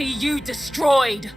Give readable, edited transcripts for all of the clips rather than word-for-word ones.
dynasty you destroyed!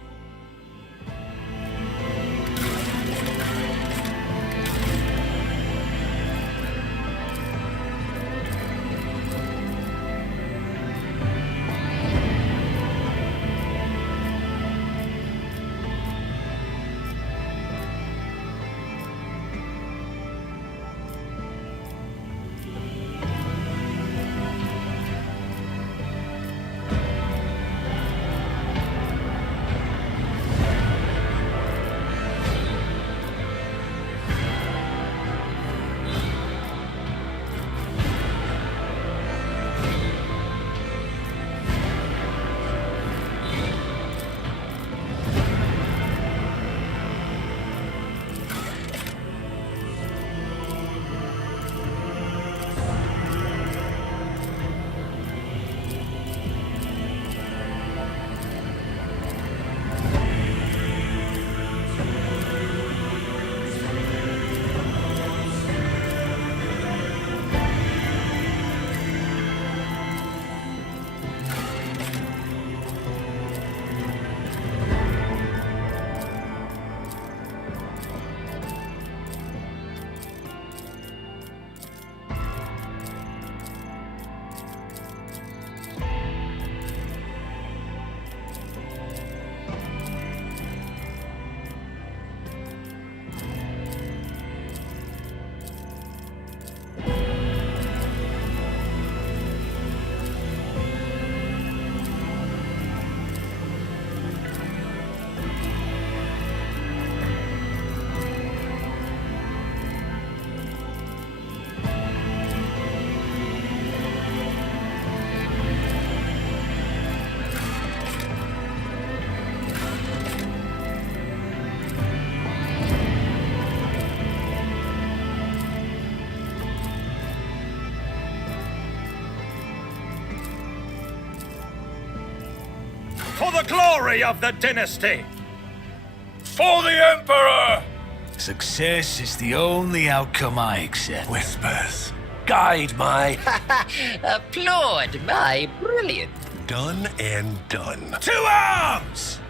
For the glory of the dynasty! For the Emperor! Success is the only outcome I accept. Whispers. Guide my... Applaud my brilliance. Done and done. To arms!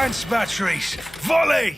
Advance batteries! Volley!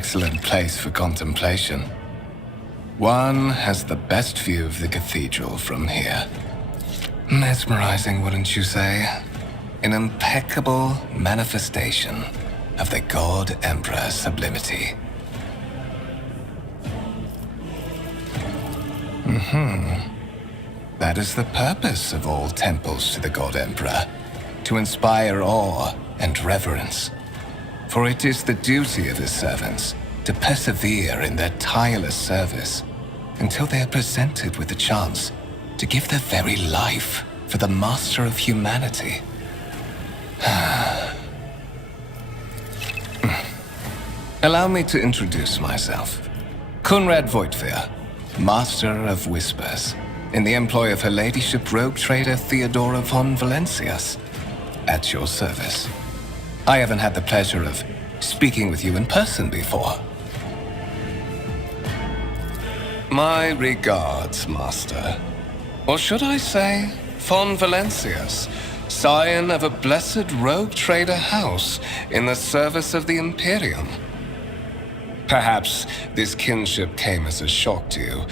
excellent place for contemplation. One has the best view of the cathedral from here. Mesmerizing, wouldn't you say? An impeccable manifestation of the God Emperor's sublimity. That is the purpose of all temples to the God Emperor, to inspire awe and reverence. For it is the duty of his servants to persevere in their tireless service until they are presented with the chance to give their very life for the master of humanity. Allow me to introduce myself. Conrad Voigtveer, Master of Whispers, in the employ of Her Ladyship Rogue Trader Theodora von Valencius, at your service. I haven't had the pleasure of speaking with you in person before. My regards, Master. Or should I say, von Valencius, scion of a blessed rogue trader house in the service of the Imperium. Perhaps this kinship came as a shock to you.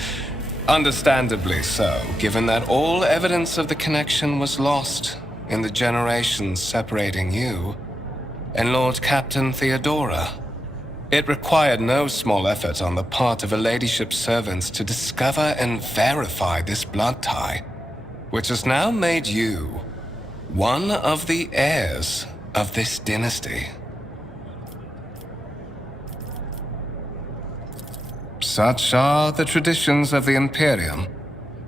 Understandably so, given that all evidence of the connection was lost in the generations separating you and Lord Captain Theodora. It required no small effort on the part of Her Ladyship's servants to discover and verify this blood tie, which has now made you one of the heirs of this dynasty. Such are the traditions of the Imperium.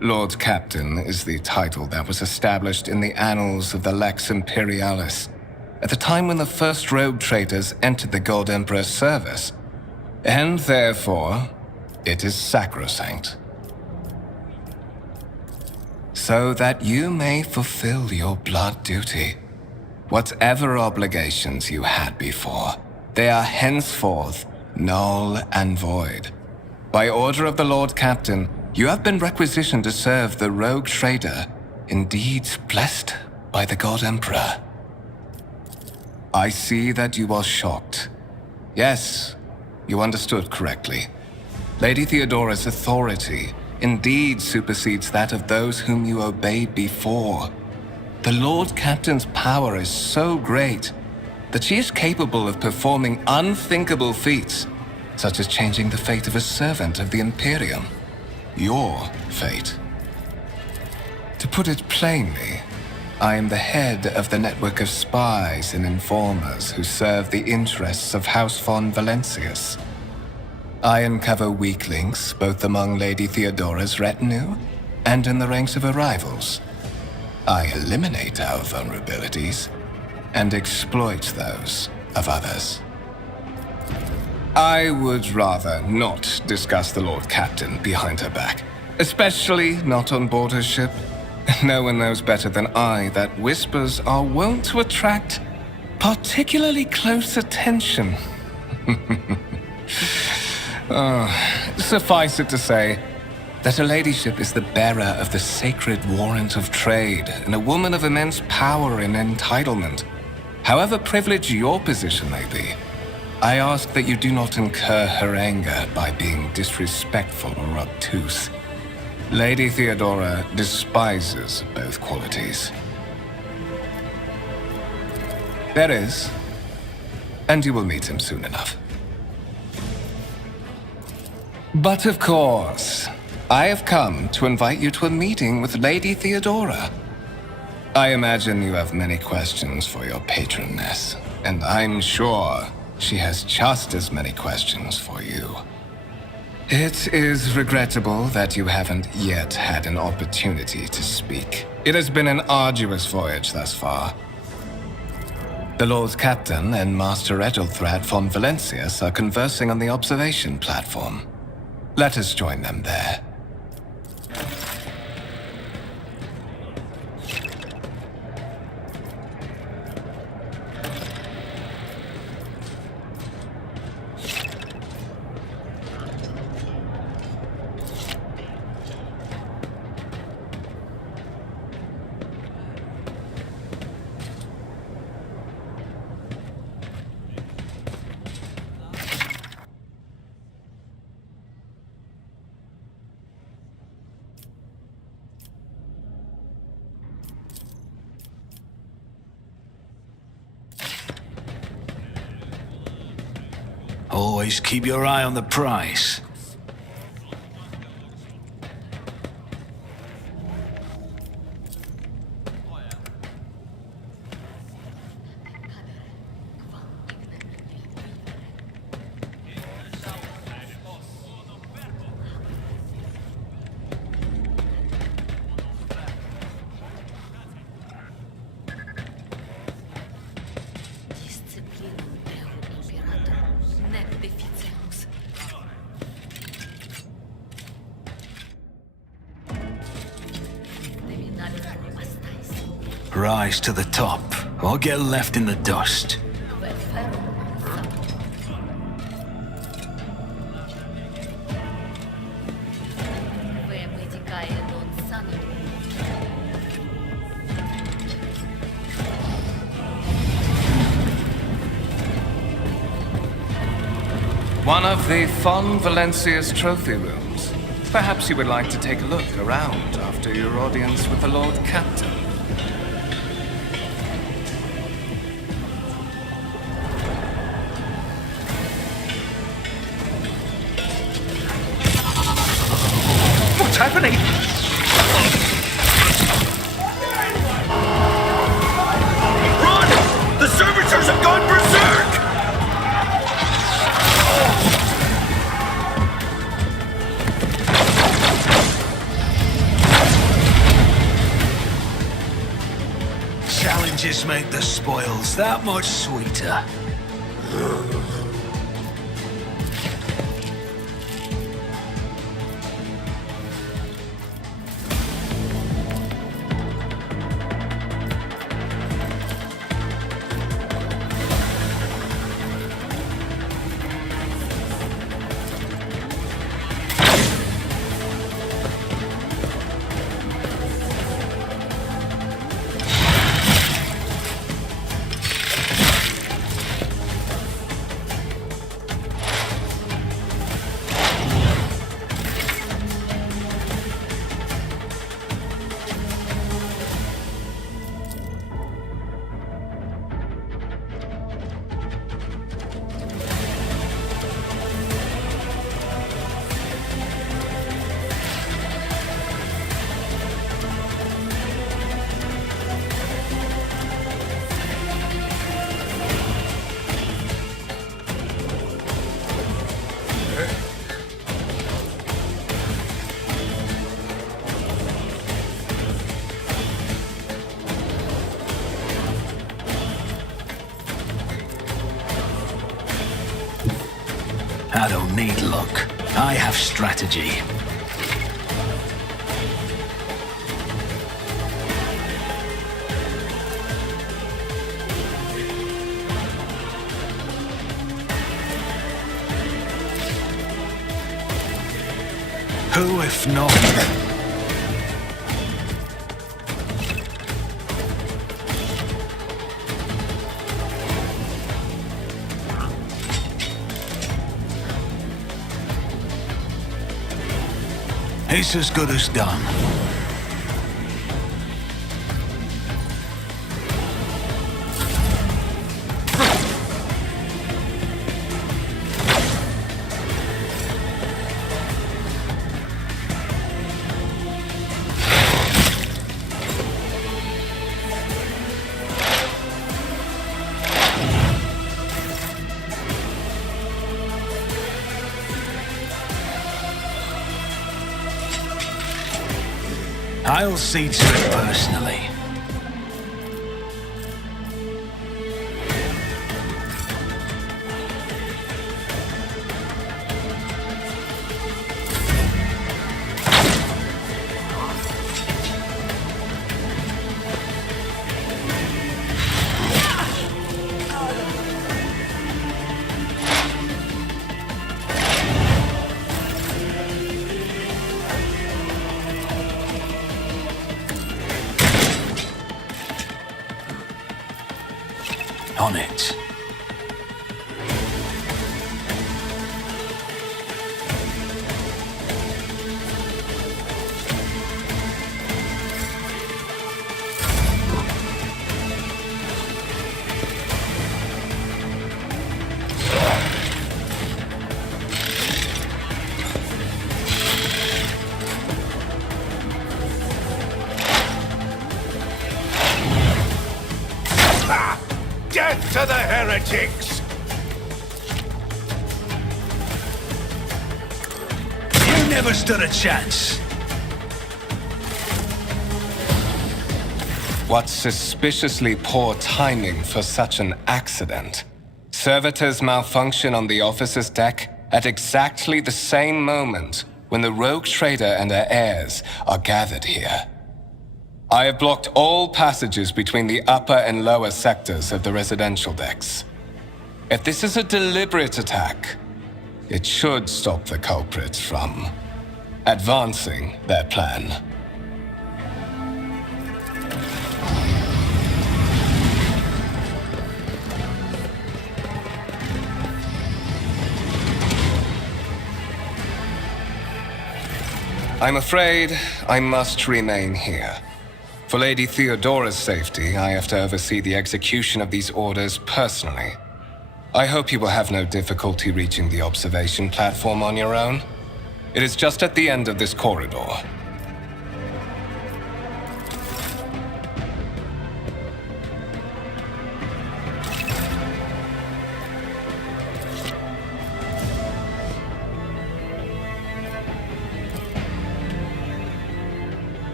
Lord Captain is the title that was established in the annals of the Lex Imperialis at the time when the first rogue traders entered the God Emperor's service, and therefore, it is sacrosanct. So that you may fulfill your blood duty, whatever obligations you had before, they are henceforth null and void. By order of the Lord Captain, you have been requisitioned to serve the rogue trader, indeed blessed by the God Emperor. I see that you are shocked. Yes, you understood correctly. Lady Theodora's authority indeed supersedes that of those whom you obeyed before. The Lord Captain's power is so great that she is capable of performing unthinkable feats, such as changing the fate of a servant of the Imperium. Your fate. To put it plainly, I am the head of the network of spies and informers who serve the interests of House von Valencius. I uncover weak links both among Lady Theodora's retinue and in the ranks of her rivals. I eliminate our vulnerabilities and exploit those of others. I would rather not discuss the Lord Captain behind her back, especially not on board her ship. No one knows better than I that whispers are wont to attract particularly close attention. Suffice it to say that Her Ladyship is the bearer of the sacred warrant of trade and a woman of immense power and entitlement. However privileged your position may be, I ask that you do not incur her anger by being disrespectful or obtuse. Lady Theodora despises both qualities. There is, and you will meet him soon enough. But of course, I have come to invite you to a meeting with Lady Theodora. I imagine you have many questions for your patroness, and I'm sure she has just as many questions for you. It is regrettable that you haven't yet had an opportunity to speak. It has been an arduous voyage thus far. The Lord Captain and Master Ethelthrad von Valencius are conversing on the observation platform. Let us join them there. Always keep your eye on the prize. Rise to the top, or get left in the dust. One of the Fon Valencia's trophy rooms. Perhaps you would like to take a look around after your audience with the Lord Captain. What's happening? Run! The servitors have gone berserk! Challenges make the spoils that much sweeter. I don't need luck. I have strategy. Who if not? It's as good as done. I'll see to it personally. On it. Death to the heretics! You never stood a chance. What suspiciously poor timing for such an accident. Servitors malfunction on the officer's deck at exactly the same moment when the rogue trader and her heirs are gathered here. I have blocked all passages between the upper and lower sectors of the residential decks. If this is a deliberate attack, it should stop the culprits from advancing their plan. I'm afraid I must remain here. For Lady Theodora's safety, I have to oversee the execution of these orders personally. I hope you will have no difficulty reaching the observation platform on your own. It is just at the end of this corridor.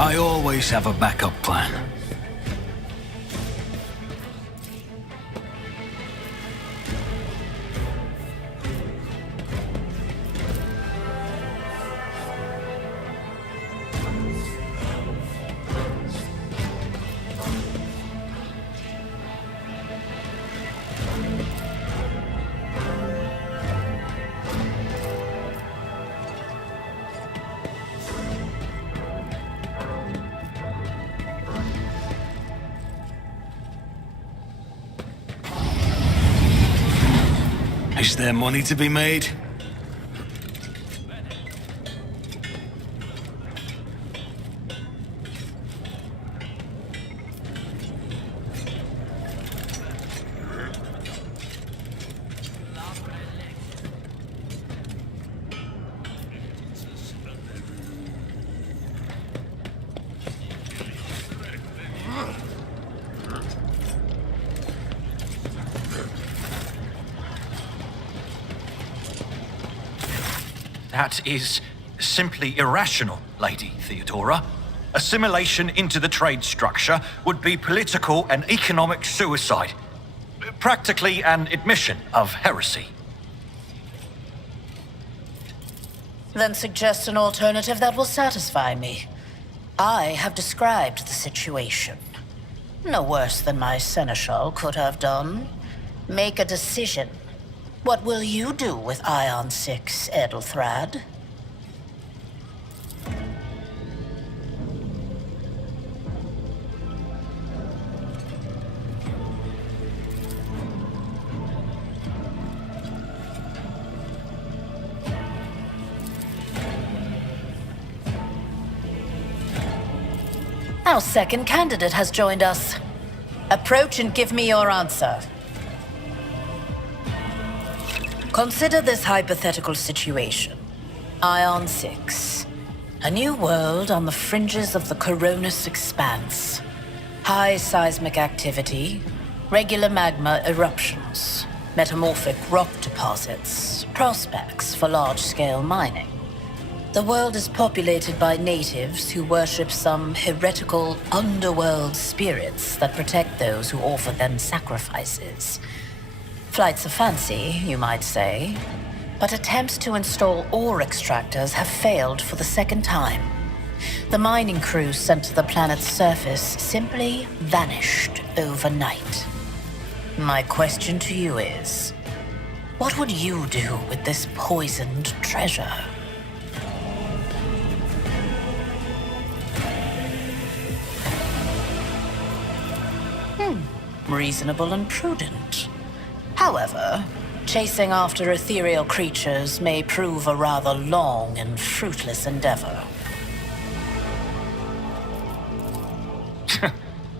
I always have a backup plan. Is there money to be made? That is simply irrational, Lady Theodora. Assimilation into the trade structure would be political and economic suicide. Practically an admission of heresy. Then suggest an alternative that will satisfy me. I have described the situation. No worse than my seneschal could have done. Make a decision. What will you do with Ion 6, Edelthrad? Our second candidate has joined us. Approach and give me your answer. Consider this hypothetical situation. Ion 6. A new world on the fringes of the Coronis expanse. High seismic activity, regular magma eruptions, metamorphic rock deposits, prospects for large-scale mining. The world is populated by natives who worship some heretical underworld spirits that protect those who offer them sacrifices. Flights of fancy, you might say, but attempts to install ore extractors have failed for the second time. The mining crews sent to the planet's surface simply vanished overnight. My question to you is, what would you do with this poisoned treasure? reasonable and prudent. However, chasing after ethereal creatures may prove a rather long and fruitless endeavor.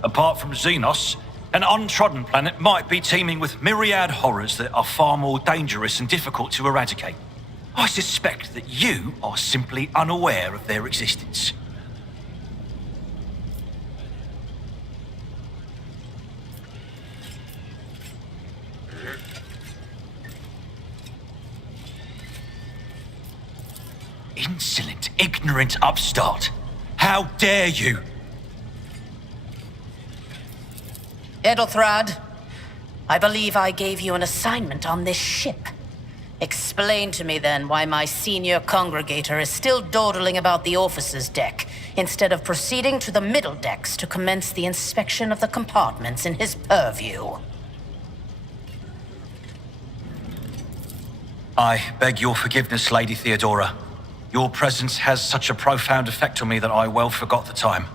Apart from Xenos, an untrodden planet might be teeming with myriad horrors that are far more dangerous and difficult to eradicate. I suspect that you are simply unaware of their existence. Insolent, ignorant upstart. How dare you? Edelthrad, I believe I gave you an assignment on this ship. Explain to me then why my senior congregator is still dawdling about the officer's deck, instead of proceeding to the middle decks to commence the inspection of the compartments in his purview. I beg your forgiveness, Lady Theodora. Your presence has such a profound effect on me that I well forgot the time.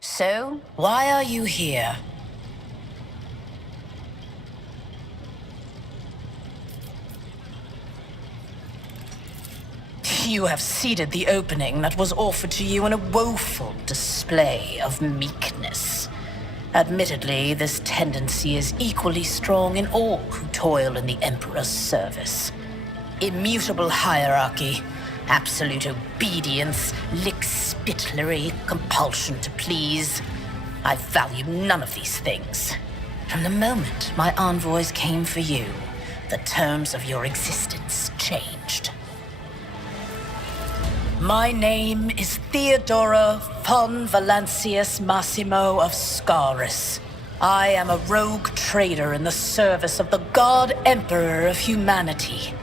So, why are you here? You have seeded the opening that was offered to you in a woeful display of meekness. Admittedly, this tendency is equally strong in all who toil in the Emperor's service. Immutable hierarchy, absolute obedience, lickspittlery, compulsion to please. I value none of these things. From the moment my envoys came for you, the terms of your existence changed. My name is Theodora von Valancius Massimo of Scaris. I am a rogue trader in the service of the God Emperor of humanity,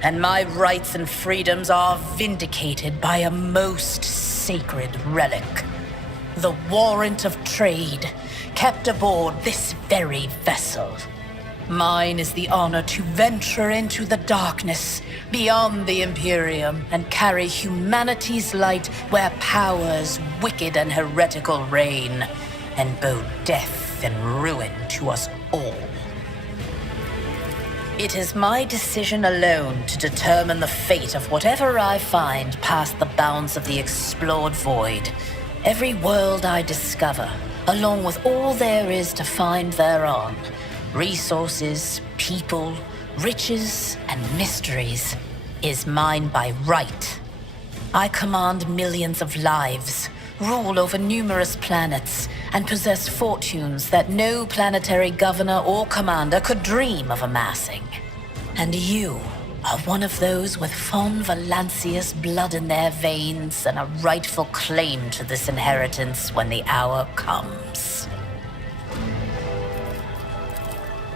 and my rights and freedoms are vindicated by a most sacred relic. The warrant of trade, kept aboard this very vessel. Mine is the honor to venture into the darkness, beyond the Imperium, and carry humanity's light where powers wicked and heretical reign, and bow death and ruin to us all. It is my decision alone to determine the fate of whatever I find past the bounds of the explored void. Every world I discover, along with all there is to find thereon, resources, people, riches, and mysteries, is mine by right. I command millions of lives, rule over numerous planets, and possess fortunes that no planetary governor or commander could dream of amassing. And you are one of those with von Valancius blood in their veins and a rightful claim to this inheritance when the hour comes.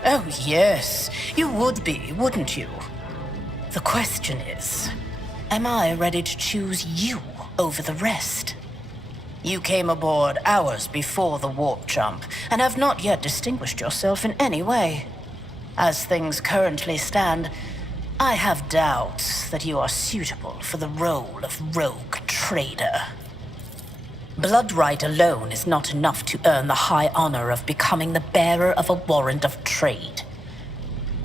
Oh, yes, you would be, wouldn't you? The question is, am I ready to choose you over the rest? You came aboard hours before the warp jump, and have not yet distinguished yourself in any way. As things currently stand, I have doubts that you are suitable for the role of rogue trader. Blood right alone is not enough to earn the high honor of becoming the bearer of a warrant of trade.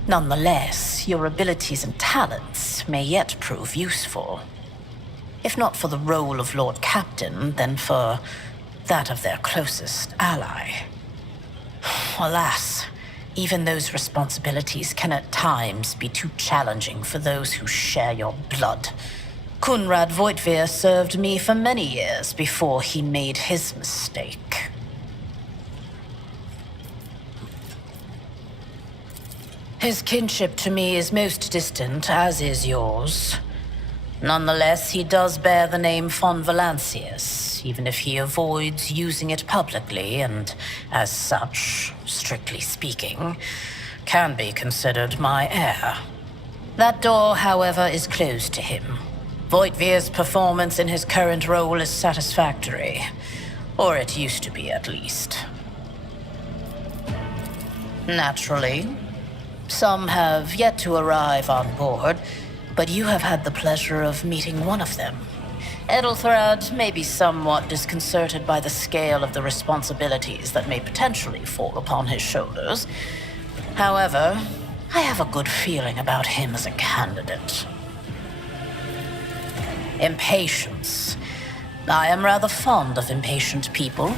Nonetheless, your abilities and talents may yet prove useful. If not for the role of Lord Captain, then for that of their closest ally. Alas, even those responsibilities can at times be too challenging for those who share your blood. Kunrad Voitvir served me for many years before he made his mistake. His kinship to me is most distant, as is yours. Nonetheless, he does bear the name von Valancius, even if he avoids using it publicly, and as such, strictly speaking, can be considered my heir. That door, however, is closed to him. Voitvir's performance in his current role is satisfactory. Or it used to be, at least. Naturally, some have yet to arrive on board, but you have had the pleasure of meeting one of them. Edelthrad may be somewhat disconcerted by the scale of the responsibilities that may potentially fall upon his shoulders. However, I have a good feeling about him as a candidate. Impatience. I am rather fond of impatient people.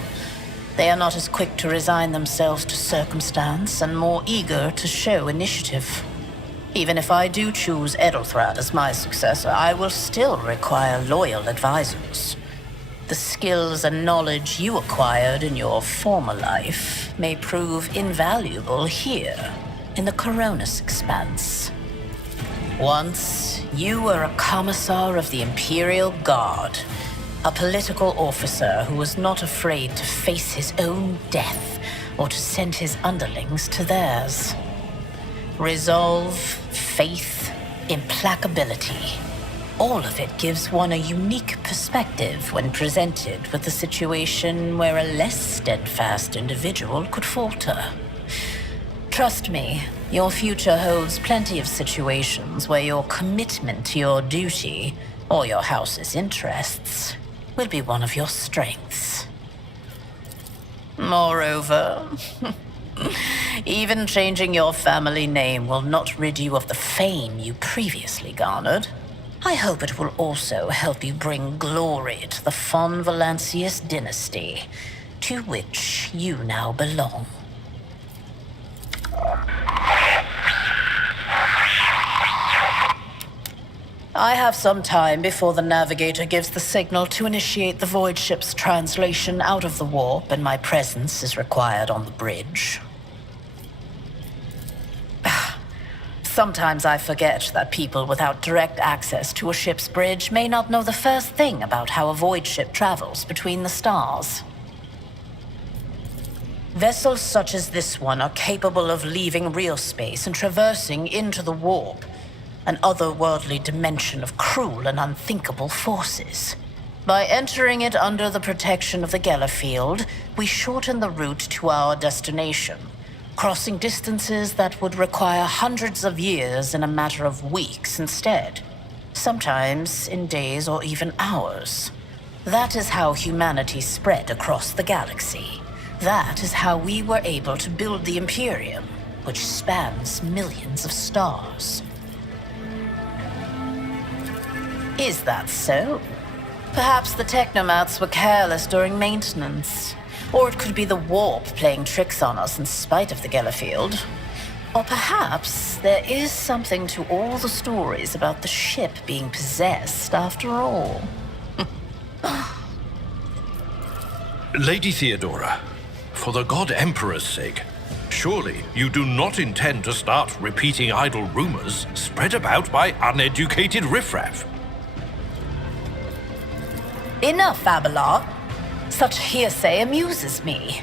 They are not as quick to resign themselves to circumstance and more eager to show initiative. Even if I do choose Edelthrad as my successor, I will still require loyal advisors. The skills and knowledge you acquired in your former life may prove invaluable here, in the Coronis Expanse. Once, you were a commissar of the Imperial Guard, a political officer who was not afraid to face his own death or to send his underlings to theirs. Resolve, faith, implacability. All of it gives one a unique perspective when presented with a situation where a less steadfast individual could falter. Trust me, your future holds plenty of situations where your commitment to your duty, or your house's interests, will be one of your strengths. Moreover, even changing your family name will not rid you of the fame you previously garnered. I hope it will also help you bring glory to the von Valancius dynasty, to which you now belong. I have some time before the navigator gives the signal to initiate the void ship's translation out of the warp, and my presence is required on the bridge. Sometimes I forget that people without direct access to a ship's bridge may not know the first thing about how a void ship travels between the stars. Vessels such as this one are capable of leaving real space and traversing into the warp, an otherworldly dimension of cruel and unthinkable forces. By entering it under the protection of the Gellerfield, we shorten the route to our destination, crossing distances that would require hundreds of years in a matter of weeks instead, sometimes in days or even hours. That is how humanity spread across the galaxy. That is how we were able to build the Imperium, which spans millions of stars. Is that so? Perhaps the technomats were careless during maintenance. Or it could be the warp playing tricks on us in spite of the Gellerfield. Or perhaps there is something to all the stories about the ship being possessed after all. Lady Theodora, for the God Emperor's sake, surely you do not intend to start repeating idle rumors spread about by uneducated riffraff. Enough, Abelard. Such hearsay amuses me.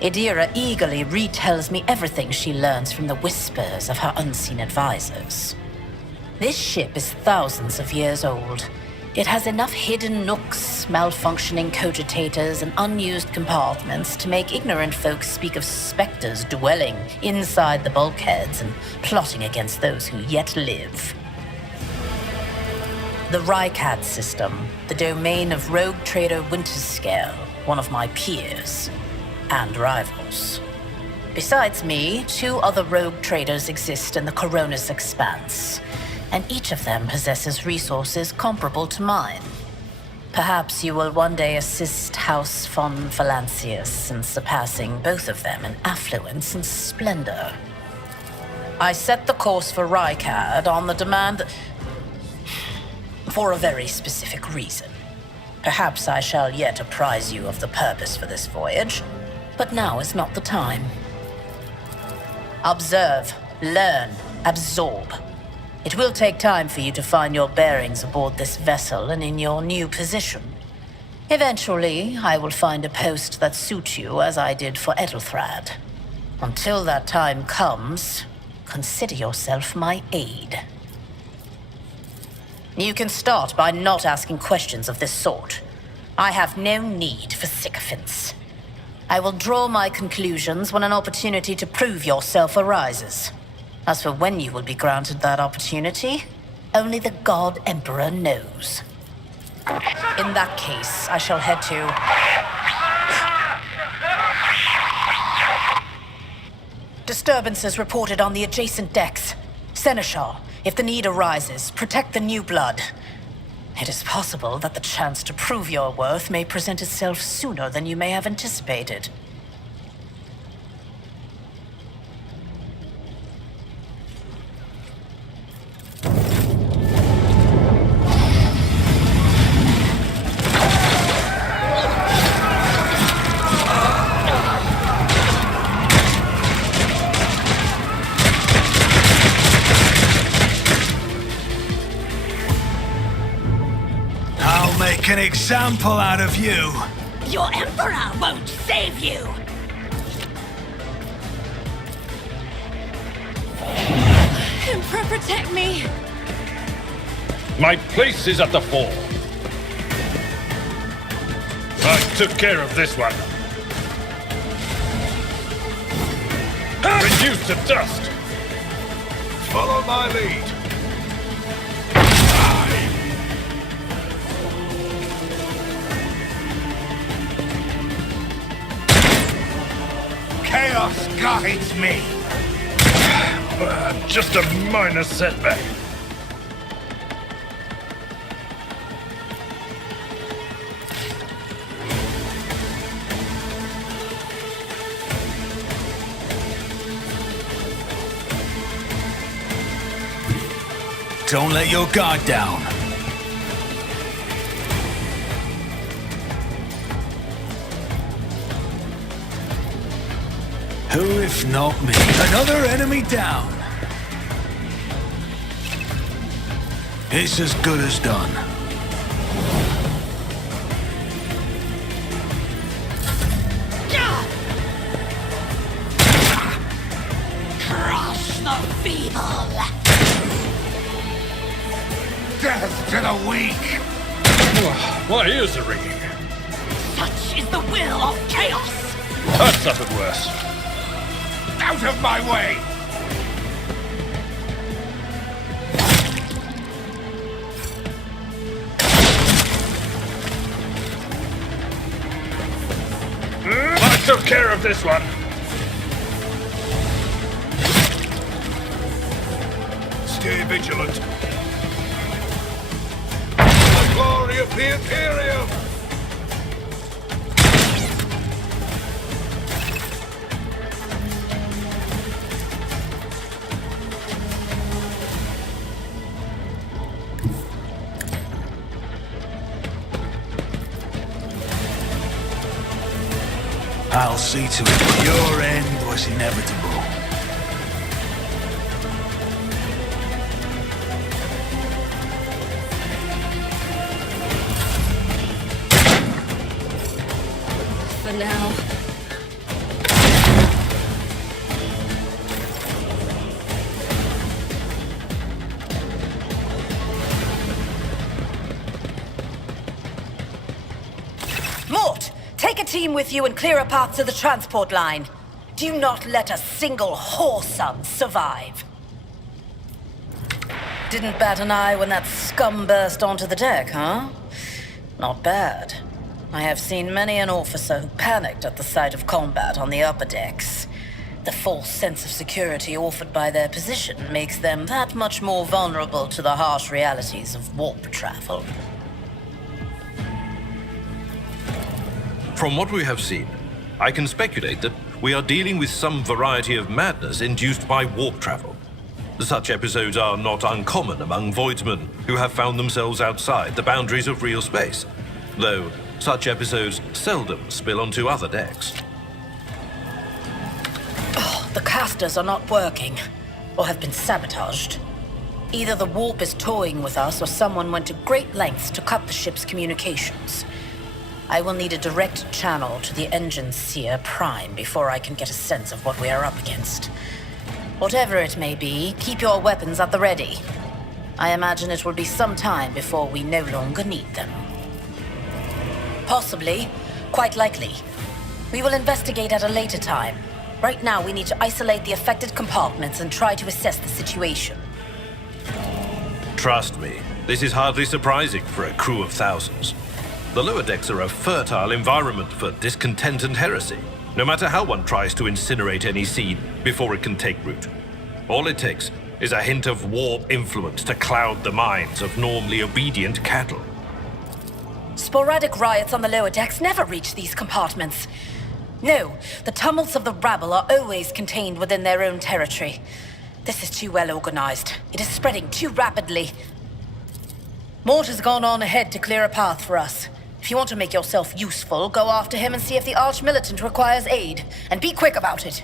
Idira eagerly retells me everything she learns from the whispers of her unseen advisors. This ship is thousands of years old. It has enough hidden nooks, malfunctioning cogitators, and unused compartments to make ignorant folks speak of specters dwelling inside the bulkheads and plotting against those who yet live. The Rycad system, the domain of rogue trader Winterscale, one of my peers, and rivals. Besides me, 2 other rogue traders exist in the Coronis Expanse, and each of them possesses resources comparable to mine. Perhaps you will one day assist House von Valancius in surpassing both of them in affluence and splendor. I set the course for Rycad on the demand for a very specific reason. Perhaps I shall yet apprise you of the purpose for this voyage, but now is not the time. Observe, learn, absorb. It will take time for you to find your bearings aboard this vessel and in your new position. Eventually, I will find a post that suits you as I did for Edelthrad. Until that time comes, consider yourself my aide. You can start by not asking questions of this sort. I have no need for sycophants. I will draw my conclusions when an opportunity to prove yourself arises. As for when you will be granted that opportunity, only the God Emperor knows. In that case, I shall head to... Disturbances reported on the adjacent decks. Seneschal, if the need arises, protect the new blood. It is possible that the chance to prove your worth may present itself sooner than you may have anticipated. I'll make an example out of you. Your Emperor won't save you! Emperor, protect me! My place is at the fore. I took care of this one. Reduced to dust. Follow my lead. Chaos guides me. Just a minor setback. Don't let your guard down. Who if not me? Another enemy down. It's as good as done. Crush the feeble! Death to the weak! My ears are ringing. Such is the will of chaos! That suffered worse. Out of my way! I took care of this one. Stay vigilant. The glory of the Imperium! I'll see to it your end was inevitable. For now. Mort! Take a team with you and clear a path to the transport line. Do not let a single whoreson survive. Didn't bat an eye when that scum burst onto the deck, huh? Not bad. I have seen many an officer who panicked at the sight of combat on the upper decks. The false sense of security offered by their position makes them that much more vulnerable to the harsh realities of warp travel. From what we have seen, I can speculate that we are dealing with some variety of madness induced by warp travel. Such episodes are not uncommon among voidsmen who have found themselves outside the boundaries of real space, though such episodes seldom spill onto other decks. The casters are not working, or have been sabotaged. Either the warp is toying with us, or someone went to great lengths to cut the ship's communications. I will need a direct channel to the engine seer Prime before I can get a sense of what we are up against. Whatever it may be, keep your weapons at the ready. I imagine it will be some time before we no longer need them. Possibly. Quite likely. We will investigate at a later time. Right now, we need to isolate the affected compartments and try to assess the situation. Trust me, This is hardly surprising for a crew of thousands. The lower decks are a fertile environment for discontent and heresy, no matter how one tries to incinerate any seed before it can take root. All it takes is a hint of warp influence to cloud the minds of normally obedient cattle. Sporadic riots on the lower decks never reach these compartments. No, the tumults of the rabble are always contained within their own territory. This is too well organized. It is spreading too rapidly. Mort has gone on ahead to clear a path for us. If you want to make yourself useful, go after him and see if the Arch-Militant requires aid. And be quick about it.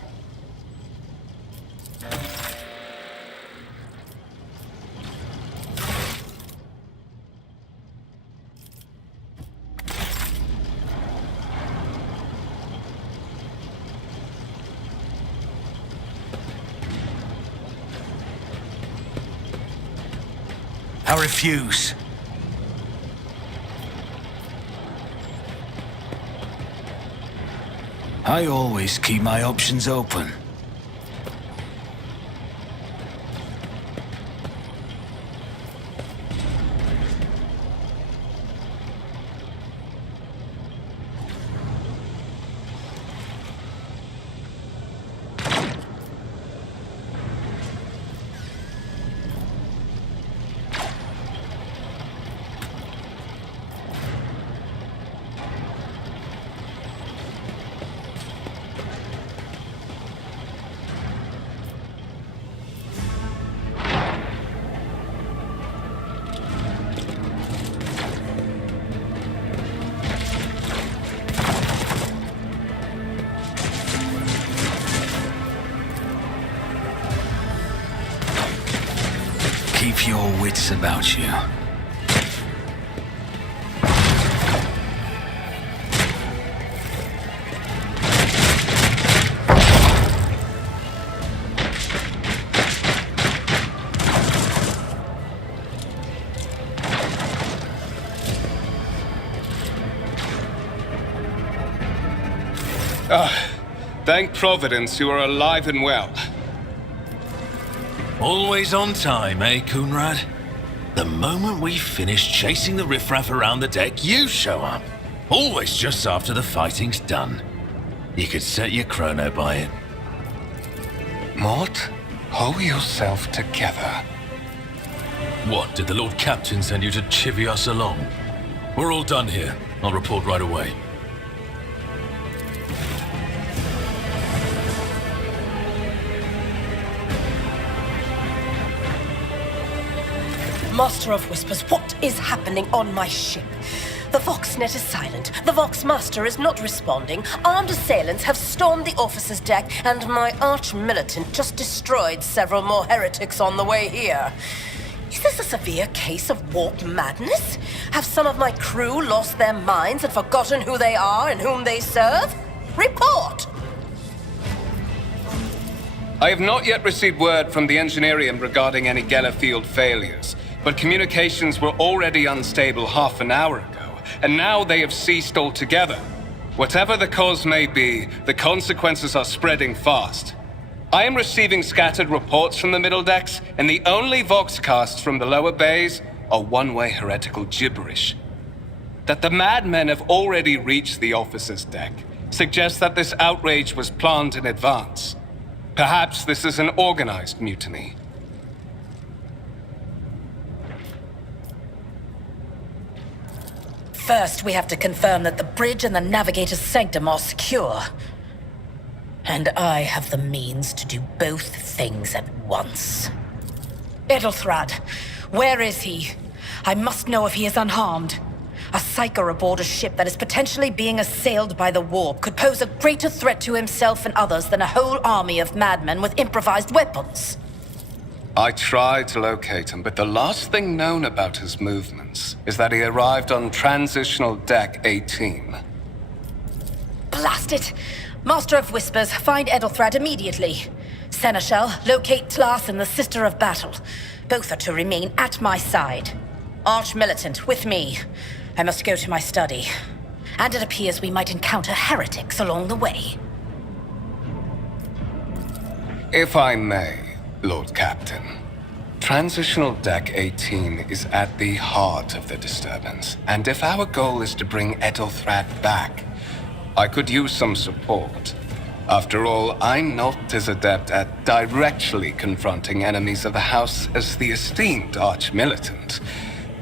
I refuse. I always keep my options open. Keep your wits about you. Thank Providence you are alive and well. Always on time, eh, Coonrad? The moment we finish chasing the riffraff around the deck, you show up. Always just after the fighting's done. You could set your chrono by it. Mort, hold yourself together. What, did the Lord Captain send you to chivvy us along? We're all done here. I'll report right away. Master of Whispers, what is happening on my ship? The Voxnet is silent. The Voxmaster is not responding. Armed assailants have stormed the officer's deck, and my arch-militant just destroyed several more heretics on the way here. Is this a severe case of warp madness? Have some of my crew lost their minds and forgotten who they are and whom they serve? Report! I have not yet received word from the Engineerium regarding any Geller field failures, but communications were already unstable half an hour ago, and now they have ceased altogether. Whatever the cause may be, the consequences are spreading fast. I am receiving scattered reports from the middle decks, and the only voxcasts from the lower bays are one-way heretical gibberish. That the madmen have already reached the officer's deck suggests that this outrage was planned in advance. Perhaps this is an organized mutiny. First, we have to confirm that the bridge and the navigator's sanctum are secure. And I have the means to do both things at once. Edelthrad, where is he? I must know if he is unharmed. A psyker aboard a ship that is potentially being assailed by the warp could pose a greater threat to himself and others than a whole army of madmen with improvised weapons. I tried to locate him, but the last thing known about his movements is that he arrived on Transitional Deck 18. Blast it! Master of Whispers, find Edelthrad immediately. Seneschal, locate Tlas and the Sister of Battle. Both are to remain at my side. Arch-Militant, with me. I must go to my study. And it appears we might encounter heretics along the way. If I may, Lord Captain. Transitional Deck 18 is at the heart of the disturbance, and if our goal is to bring Ethelthrat back, I could use some support. After all, I'm not as adept at directly confronting enemies of the House as the esteemed Arch-Militant,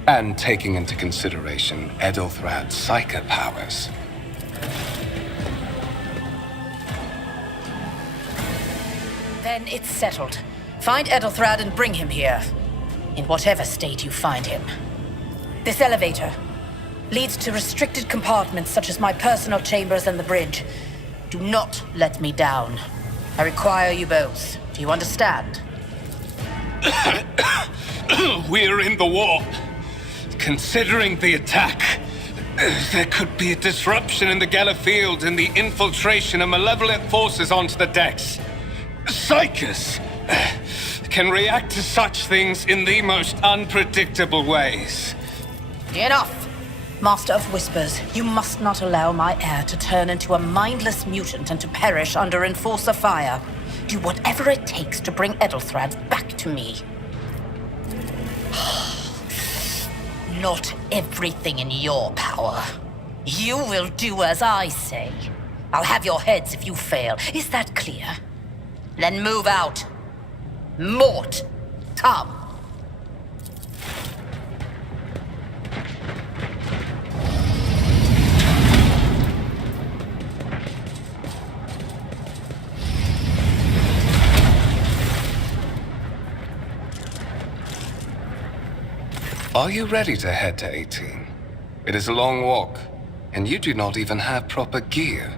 and taking into consideration Ethelthrad's psychic powers. Then it's settled. Find Ethelthrad and bring him here. In whatever state you find him. This elevator leads to restricted compartments such as my personal chambers and the bridge. Do not let me down. I require you both. Do you understand? We're in the war. Considering the attack, there could be a disruption in the Geller field and the infiltration of malevolent forces onto the decks. Psychus can react to such things in the most unpredictable ways. Enough! Master of Whispers, you must not allow my heir to turn into a mindless mutant and to perish under Enforcer fire. Do whatever it takes to bring Ethelthrad back to me. Not everything in your power. You will do as I say. I'll have your heads if you fail. Is that clear? Then move out. Mort, come. Are you ready to head to 18? It is a long walk, and you do not even have proper gear.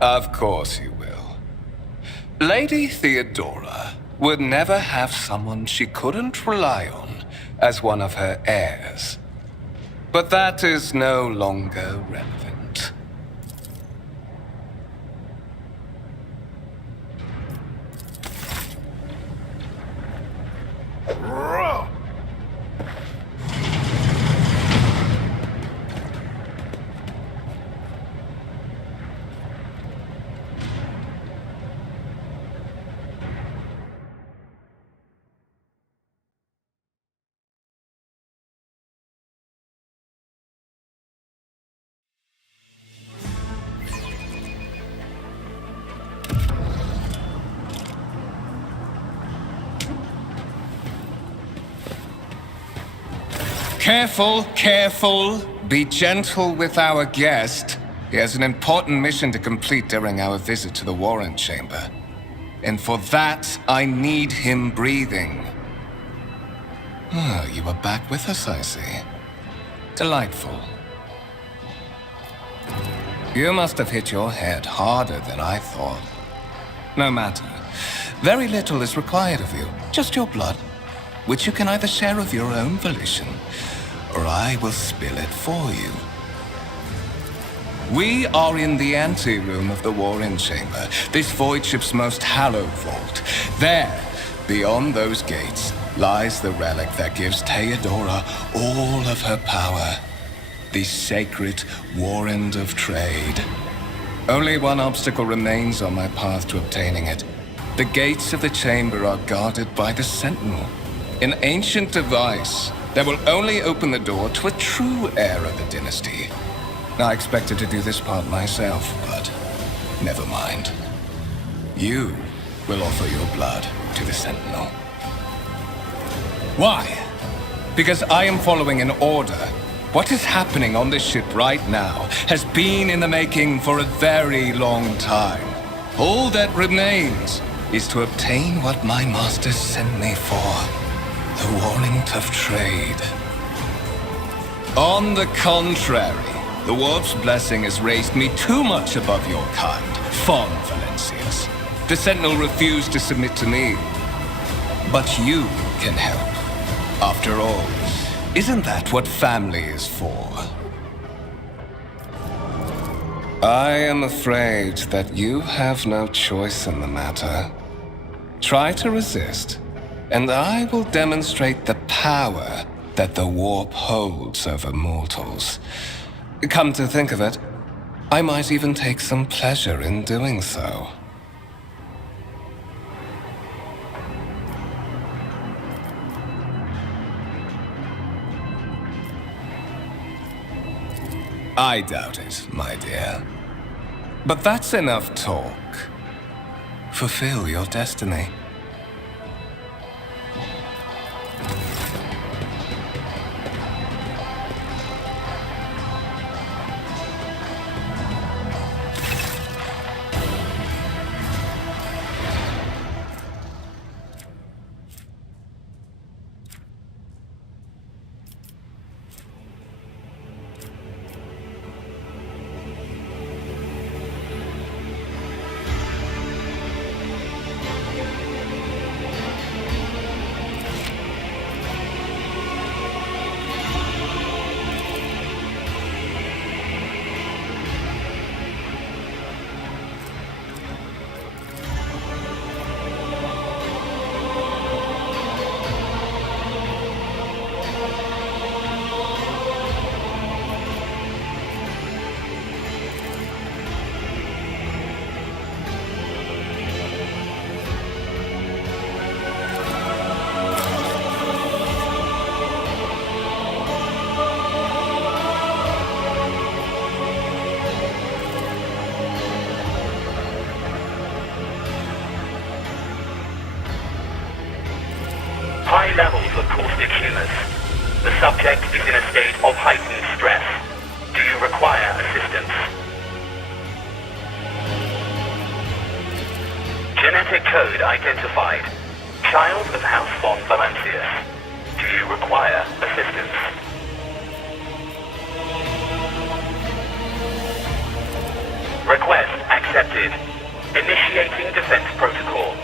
Of course you will. Lady Theodora would never have someone she couldn't rely on as one of her heirs. But that is no longer relevant. Careful, careful. Be gentle with our guest. He has an important mission to complete during our visit to the Warrant Chamber. And for that, I need him breathing. Oh, you are back with us, I see. Delightful. You must have hit your head harder than I thought. No matter. Very little is required of you. Just your blood, which you can either share of your own volition, or I will spill it for you. We are in the anteroom of the Warren Chamber, this void ship's most hallowed vault. There, beyond those gates, lies the relic that gives Theodora all of her power. The sacred Warrant of Trade. Only one obstacle remains on my path to obtaining it. The gates of the chamber are guarded by the Sentinel, an ancient device that will only open the door to a true heir of the dynasty. I expected to do this part myself, but never mind. You will offer your blood to the Sentinel. Why? Because I am following an order. What is happening on this ship right now has been in the making for a very long time. All that remains is to obtain what my masters sent me for. The Warrant of Trade. On the contrary, the Warp's blessing has raised me too much above your kind, Von Valencius. The Sentinel refused to submit to me. But you can help. After all, isn't that what family is for? I am afraid that you have no choice in the matter. Try to resist, and I will demonstrate the power that the warp holds over mortals. Come to think of it, I might even take some pleasure in doing so. I doubt it, my dear. But that's enough talk. Fulfill your destiny. High levels of caustic humors. The subject is in a state of heightened stress. Do you require assistance? Genetic code identified. Child of House von Valancius. Do you require assistance? Request accepted. Initiating defense protocol.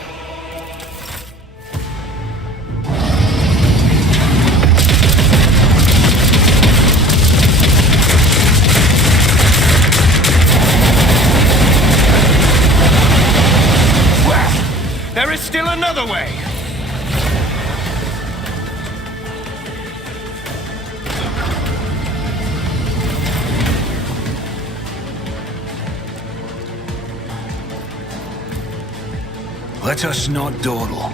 There is still another way! Let us not dawdle.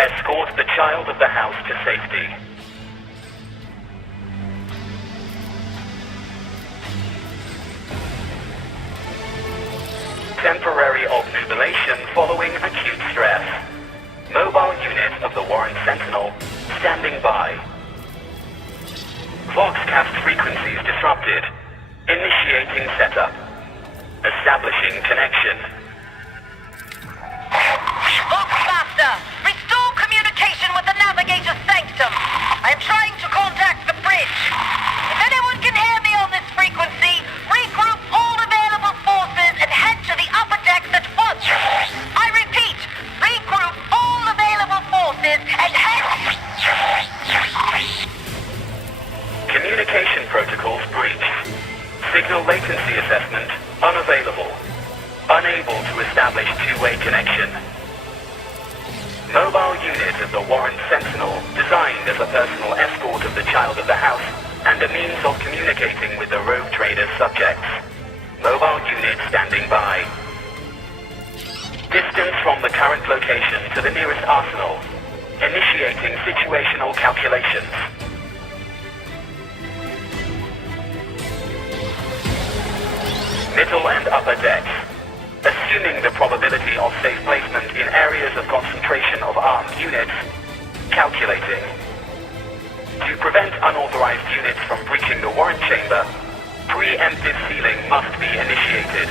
Escort the child of the house to safety. Temporary obnubilation following acute stress. Mobile unit of the Warren Sentinel standing by. Voxcast frequencies disrupted. Initiating setup. Establishing connection. Master, restore communication with the Navigator's Sanctum. I am trying to contact the bridge. If anyone can hear me on this frequency, regroup all available forces and head to the upper decks at once. I repeat, regroup all available forces and head... Communication protocols breached. Signal latency assessment unavailable. Unable to establish two-way connection. Mobile unit of the Warren Sentinel, designed as a personal escort of the child of the house and a means of communicating with the rogue trader's subjects. Mobile unit standing by. Distance from the current location to the nearest arsenal. Initiating situational calculations. Middle and upper decks. Assuming the probability of safe placement in areas of concentration of armed units, calculating. To prevent unauthorized units from breaching the warrant chamber, preemptive sealing must be initiated.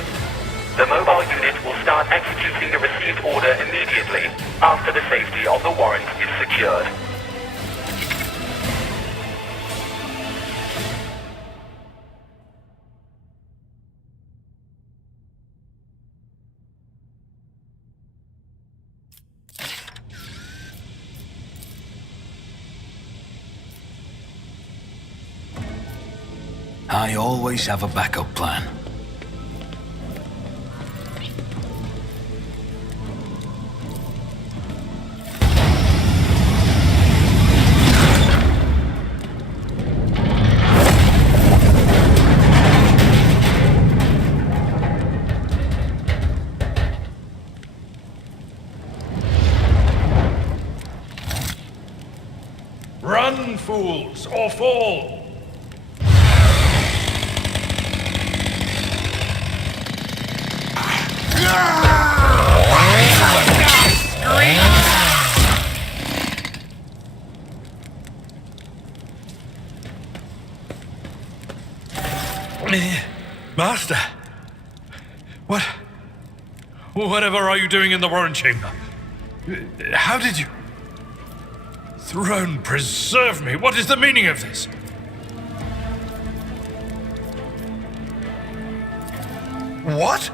The mobile unit will start executing the received order immediately after the safety of the warrant is secured. I always have a backup plan. Run, fools, or fall! Master! Whatever are you doing in the warrant chamber? How did you... Throne preserve me! What is the meaning of this? What?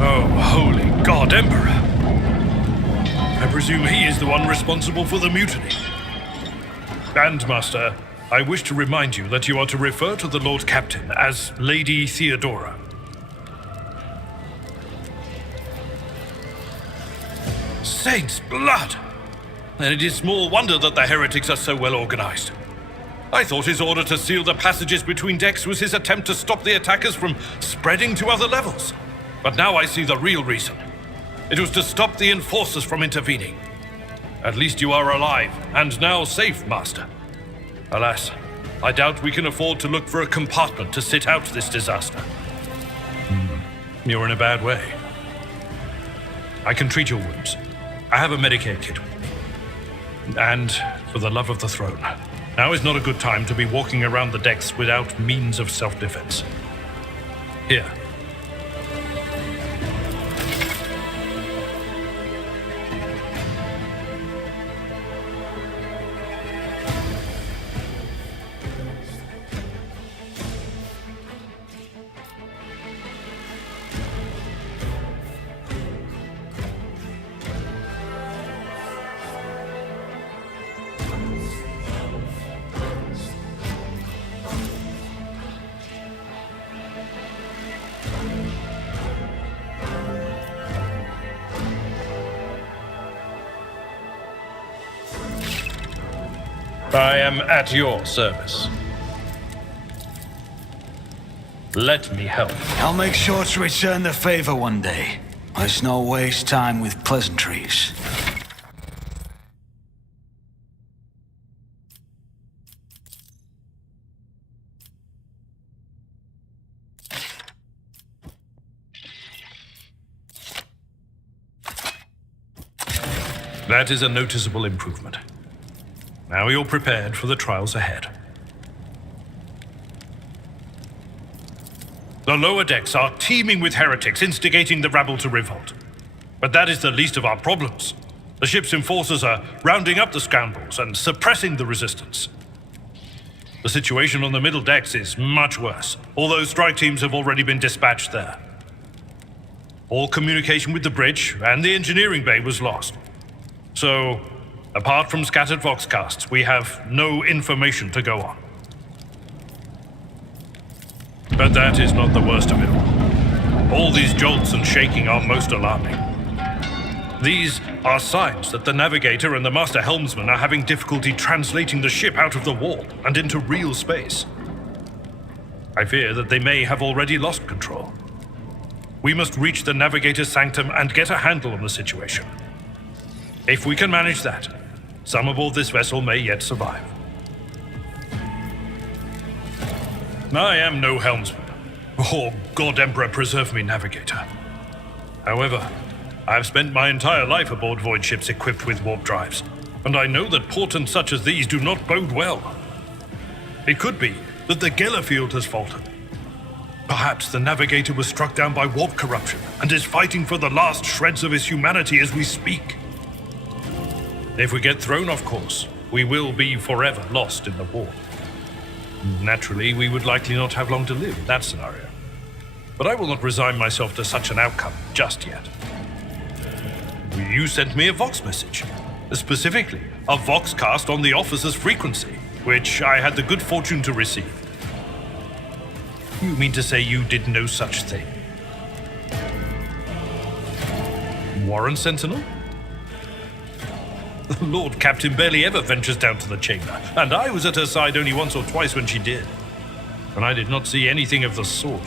Oh, holy God, Emperor! I presume he is the one responsible for the mutiny. And, Master, I wish to remind you that you are to refer to the Lord Captain as Lady Theodora. Saints' blood! Then it is small wonder that the heretics are so well organized. I thought his order to seal the passages between decks was his attempt to stop the attackers from spreading to other levels. But now I see the real reason. It was to stop the enforcers from intervening. At least you are alive, and now safe, Master. Alas, I doubt we can afford to look for a compartment to sit out this disaster. You're in a bad way. I can treat your wounds. I have a Medicare kit. And for the love of the throne, now is not a good time to be walking around the decks without means of self-defense. Here. I am at your service. Let me help. I'll make sure to return the favor one day. Let's not waste time with pleasantries. That is a noticeable improvement. Now you're prepared for the trials ahead. The lower decks are teeming with heretics instigating the rabble to revolt. But that is the least of our problems. The ship's enforcers are rounding up the scoundrels and suppressing the resistance. The situation on the middle decks is much worse, although strike teams have already been dispatched there. All communication with the bridge and the engineering bay was lost. So, apart from scattered voxcasts, we have no information to go on. But that is not the worst of it all. All these jolts and shaking are most alarming. These are signs that the navigator and the master helmsman are having difficulty translating the ship out of the wall and into real space. I fear that they may have already lost control. We must reach the navigator's sanctum and get a handle on the situation. If we can manage that, some aboard this vessel may yet survive. I am no helmsman. Oh, God Emperor preserve me, navigator. However, I have spent my entire life aboard void ships equipped with warp drives, and I know that portents such as these do not bode well. It could be that the Geller field has faltered. Perhaps the Navigator was struck down by warp corruption and is fighting for the last shreds of his humanity as we speak. If we get thrown off course, we will be forever lost in the warp. Naturally, we would likely not have long to live in that scenario. But I will not resign myself to such an outcome just yet. You sent me a Vox message. Specifically, a Vox cast on the officer's frequency, which I had the good fortune to receive. You mean to say you did no such thing? Warren Sentinel? The Lord Captain barely ever ventures down to the chamber, and I was at her side only once or twice when she did. And I did not see anything of the sort.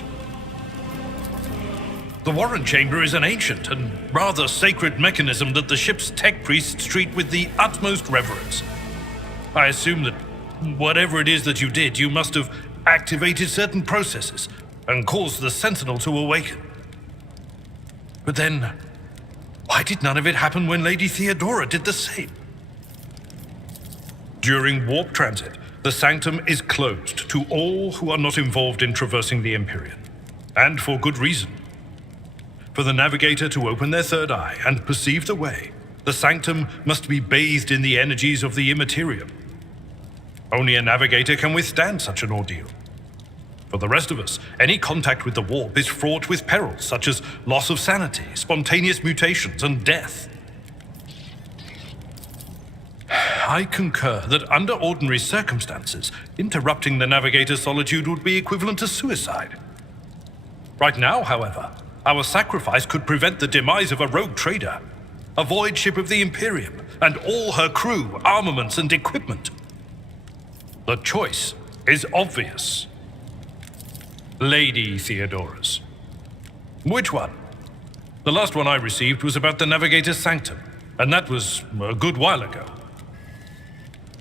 The Warren Chamber is an ancient and rather sacred mechanism that the ship's tech priests treat with the utmost reverence. I assume that whatever it is that you did, you must have activated certain processes and caused the Sentinel to awaken. But then, why did none of it happen when Lady Theodora did the same? During warp transit, the Sanctum is closed to all who are not involved in traversing the Empyrean. And for good reason. For the Navigator to open their third eye and perceive the way, the Sanctum must be bathed in the energies of the Immaterium. Only a Navigator can withstand such an ordeal. For the rest of us, any contact with the warp is fraught with perils such as loss of sanity, spontaneous mutations, and death. I concur that under ordinary circumstances, interrupting the Navigator's solitude would be equivalent to suicide. Right now, however, our sacrifice could prevent the demise of a rogue trader, a void ship of the Imperium, and all her crew, armaments, and equipment. The choice is obvious. Lady Theodora's. Which one? The last one I received was about the Navigator's Sanctum, and that was a good while ago.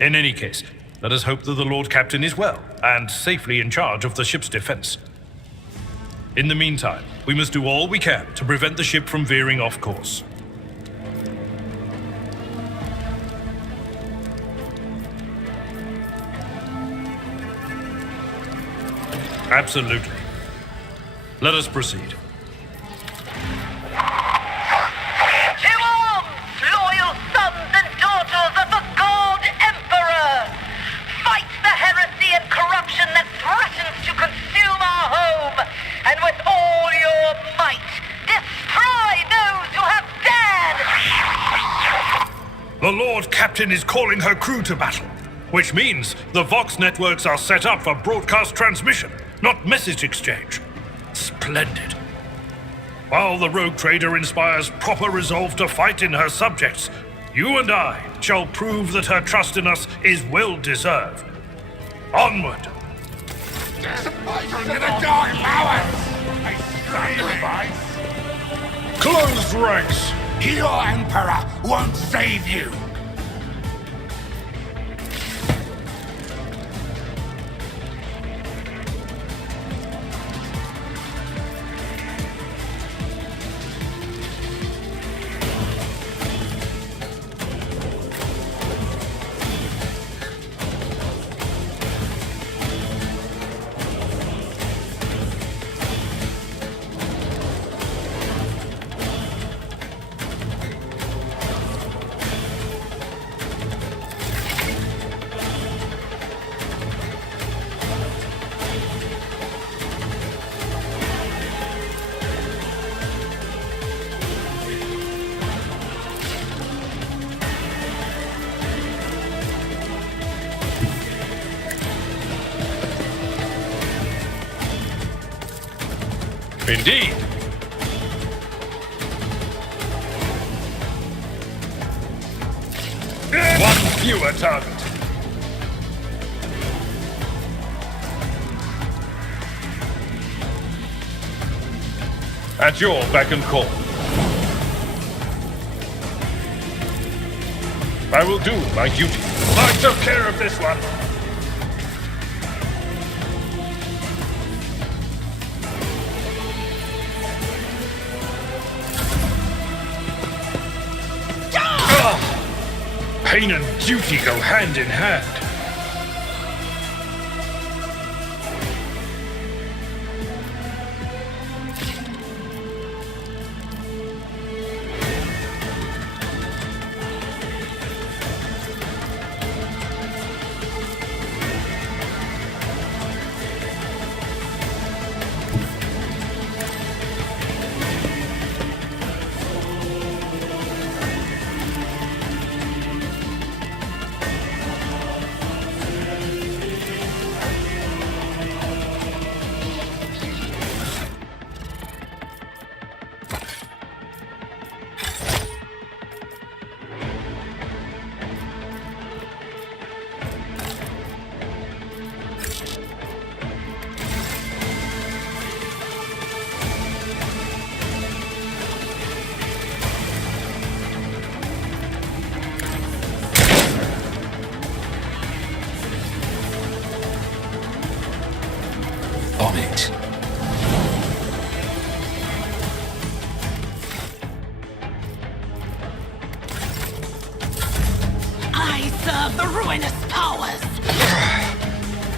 In any case, let us hope that the Lord Captain is well and safely in charge of the ship's defense. In the meantime, we must do all we can to prevent the ship from veering off course. Absolutely. Let us proceed. To arms, loyal sons and daughters of the God Emperor! Fight the heresy and corruption that threatens to consume our home, and with all your might, destroy those who have dared! The Lord Captain is calling her crew to battle, which means the Vox networks are set up for broadcast transmission, not message exchange. Splendid. While the rogue trader inspires proper resolve to fight in her subjects, you and I shall prove that her trust in us is well deserved. Onward! Closed ranks! Your Emperor won't save you! Indeed. One fewer target. At your beck and call. I will do my duty. I took care of this one. Pain and duty go hand in hand. serve the ruinous powers!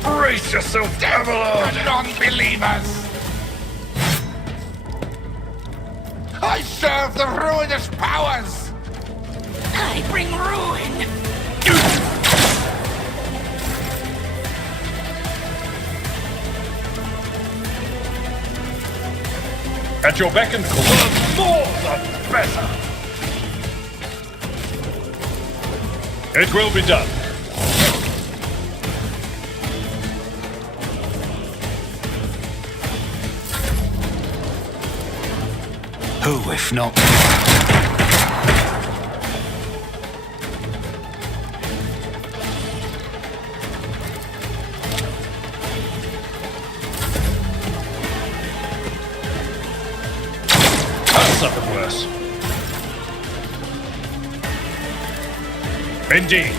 Brace yourself, Camelot! Non-believers! I serve the ruinous powers! I bring ruin! At your beck and call, more the better! It will be done. Who, if not... I've suffered worse. Indeed.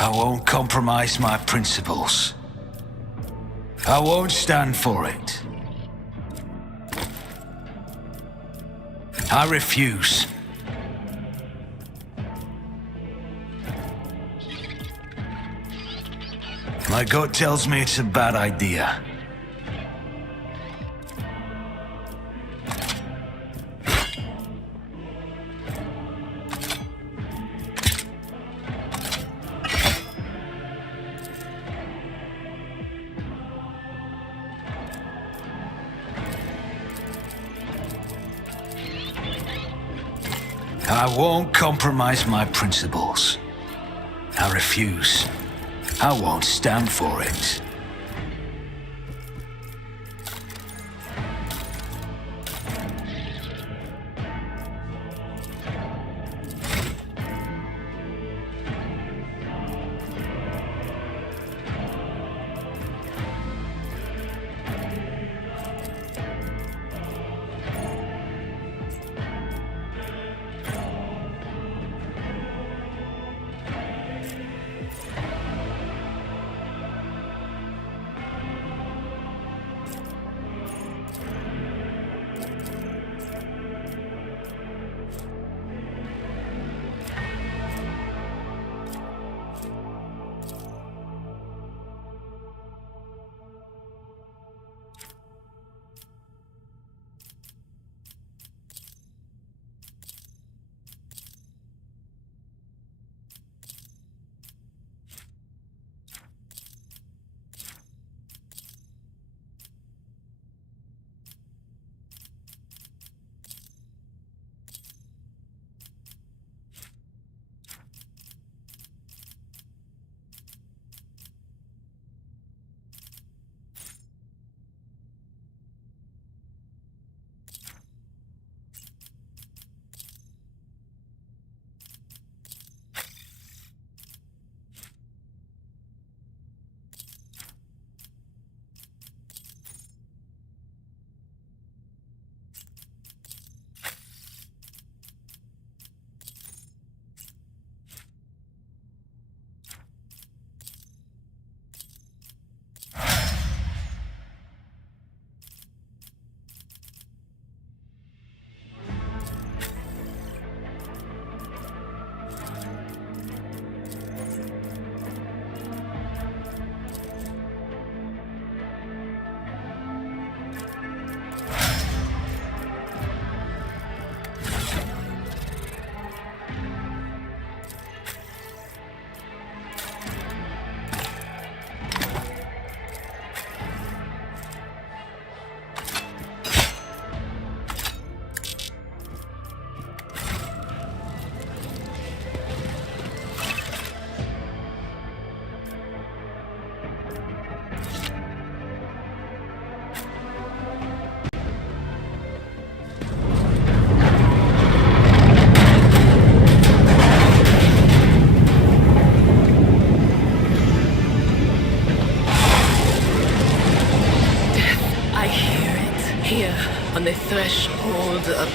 I won't compromise my principles. I won't stand for it. I refuse. My gut tells me it's a bad idea. I won't compromise my principles. I refuse. I won't stand for it.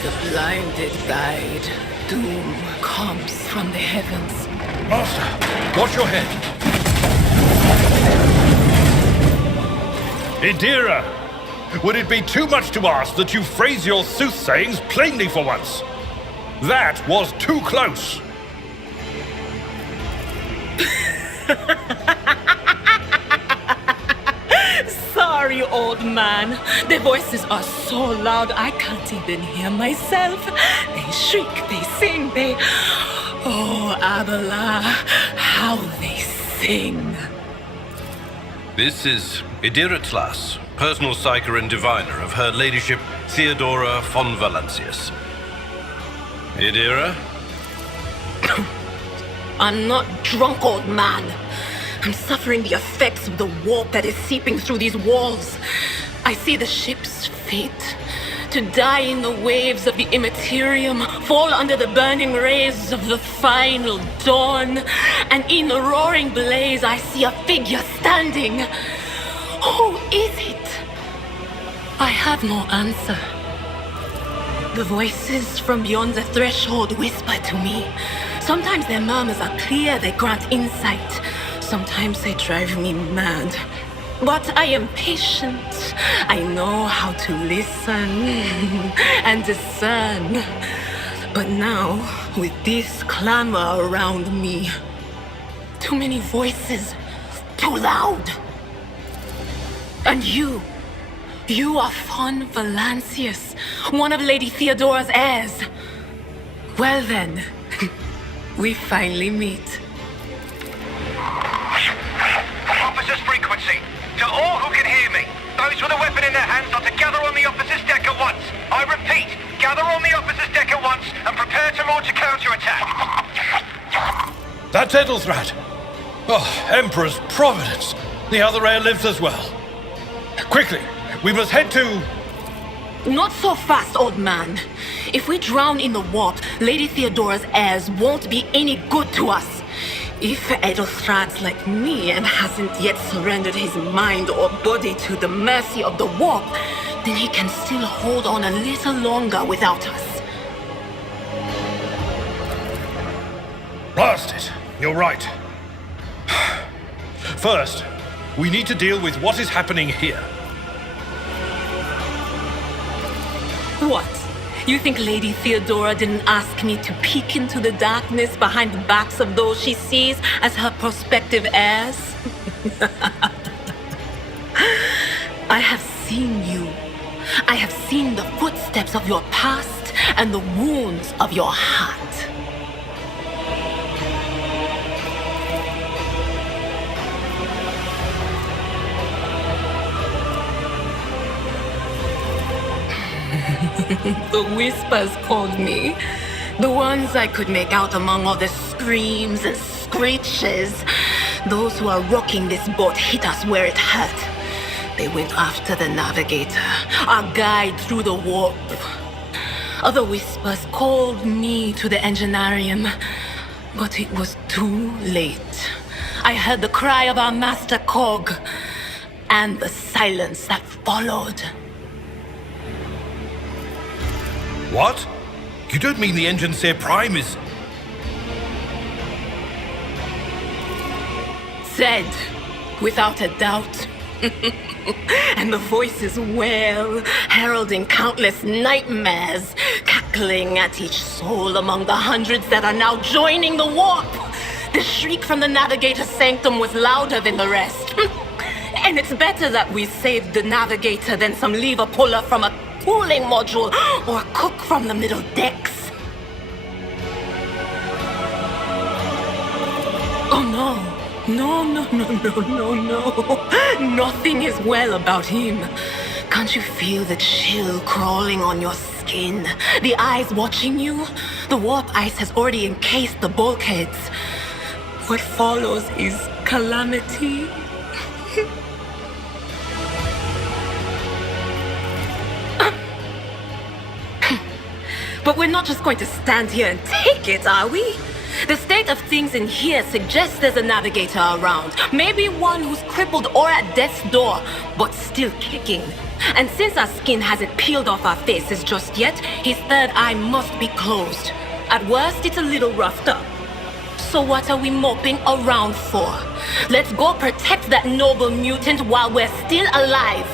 the blinded guide, doom comes from the heavens. Master, watch your head. Idira, would it be too much to ask that you phrase your soothsayings plainly for once? That was too close. Sorry, old man. Their voices are so loud I can't even hear myself. They shriek, they sing, they... Oh, Abela, how they sing. This is Idira Tlas, personal psyker and diviner of Her Ladyship Theodora von Valancius. Idira? I'm not drunk, old man. I'm suffering the effects of the warp that is seeping through these walls. I see the ship's fate. To die in the waves of the immaterium, fall under the burning rays of the final dawn. And in the roaring blaze, I see a figure standing. Who is it? I have no answer. The voices from beyond the threshold whisper to me. Sometimes their murmurs are clear, they grant insight. Sometimes they drive me mad. But I am patient. I know how to listen and discern. But now, with this clamor around me, too many voices, too loud. And you are von Valancius, one of Lady Theodora's heirs. Well then, we finally meet. Officer's frequency. To all who can hear me, those with a weapon in their hands are to gather on the officer's deck at once. I repeat, gather on the officer's deck at once and prepare to launch a counterattack. That's Edelthrat. Oh, Emperor's providence. The other heir lives as well. Quickly, we must head to... Not so fast, old man. If we drown in the warp, Lady Theodora's heirs won't be any good to us. If Edelthrat's like me and hasn't yet surrendered his mind or body to the mercy of the warp, then he can still hold on a little longer without us. Blast it. You're right. First, we need to deal with what is happening here. What? You think Lady Theodora didn't ask me to peek into the darkness behind the backs of those she sees as her prospective heirs? I have seen you. I have seen the footsteps of your past and the wounds of your heart. The whispers called me. The ones I could make out among all the screams and screeches. Those who are rocking this boat hit us where it hurt. They went after the navigator, our guide through the warp. Other whispers called me to the enginarium, but it was too late. I heard the cry of our master Cog, and the silence that followed. What? You don't mean the Enginseer Prime is... Said, without a doubt. And the voices wail, heralding countless nightmares, cackling at each soul among the hundreds that are now joining the warp. The shriek from the Navigator's sanctum was louder than the rest. And it's better that we saved the Navigator than some lever puller from a cooling module or a cook from the middle decks. Oh no. No. Nothing is well about him. Can't you feel the chill crawling on your skin? The eyes watching you? The warp ice has already encased the bulkheads. What follows is calamity. But we're not just going to stand here and take it, are we? The state of things in here suggests there's a navigator around. Maybe one who's crippled or at death's door, but still kicking. And since our skin hasn't peeled off our faces just yet, his third eye must be closed. At worst, it's a little roughed up. So what are we moping around for? Let's go protect that noble mutant while we're still alive.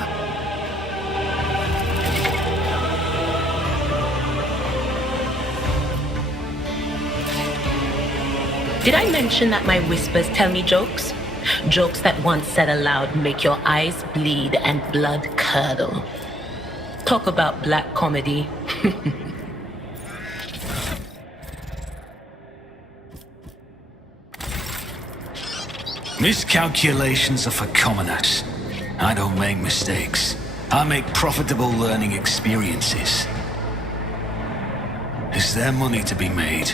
Did I mention that my whispers tell me jokes? Jokes that once said aloud make your eyes bleed and blood curdle. Talk about black comedy. Miscalculations are for commoners. I don't make mistakes. I make profitable learning experiences. Is there money to be made?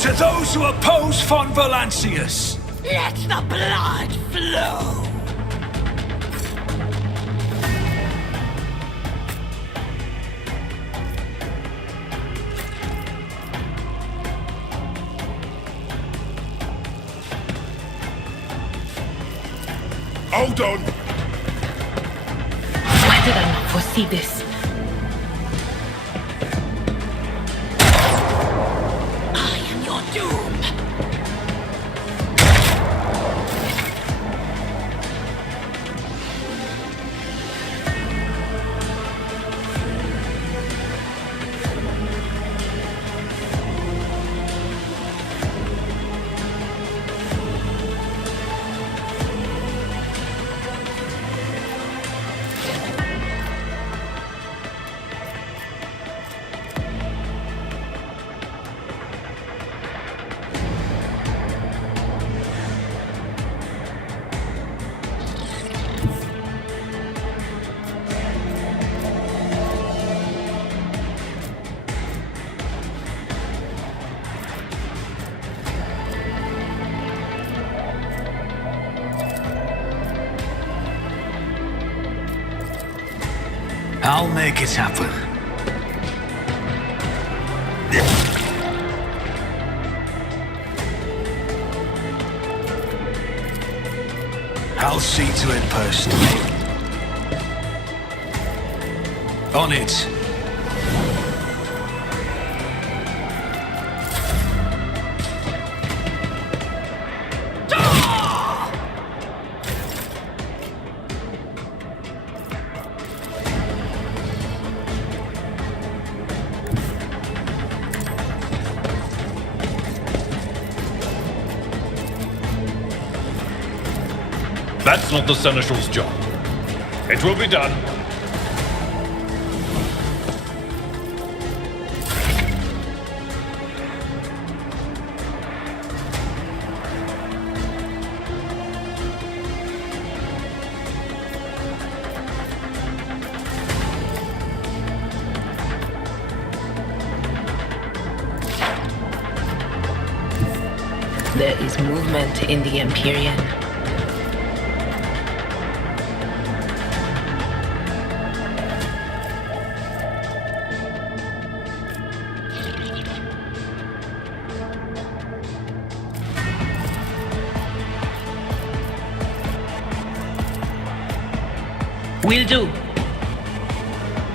To those who oppose Von Valancius! Let the blood flow! Hold on! Why did I not foresee this? Doom! I'll make it happen. I'll see to it personally. On it. That's not the Seneschal's job. It will be done. There is movement in the Empyrean. Will do.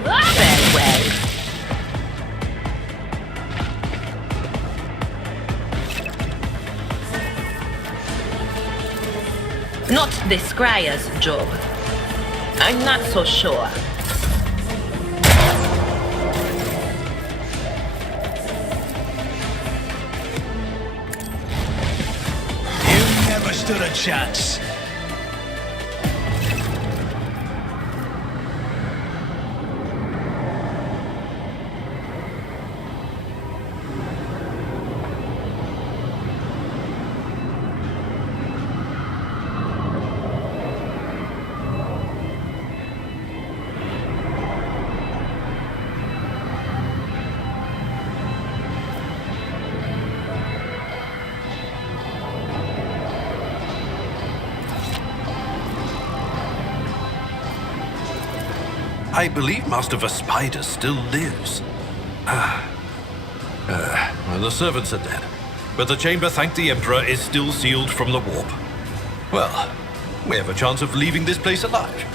Very well. Not the Scryer's job. I'm not so sure. You never stood a chance. I believe Master Vespider still lives. Well, the servants are dead, but the chamber, thank the Emperor, is still sealed from the warp. Well, we have a chance of leaving this place alive.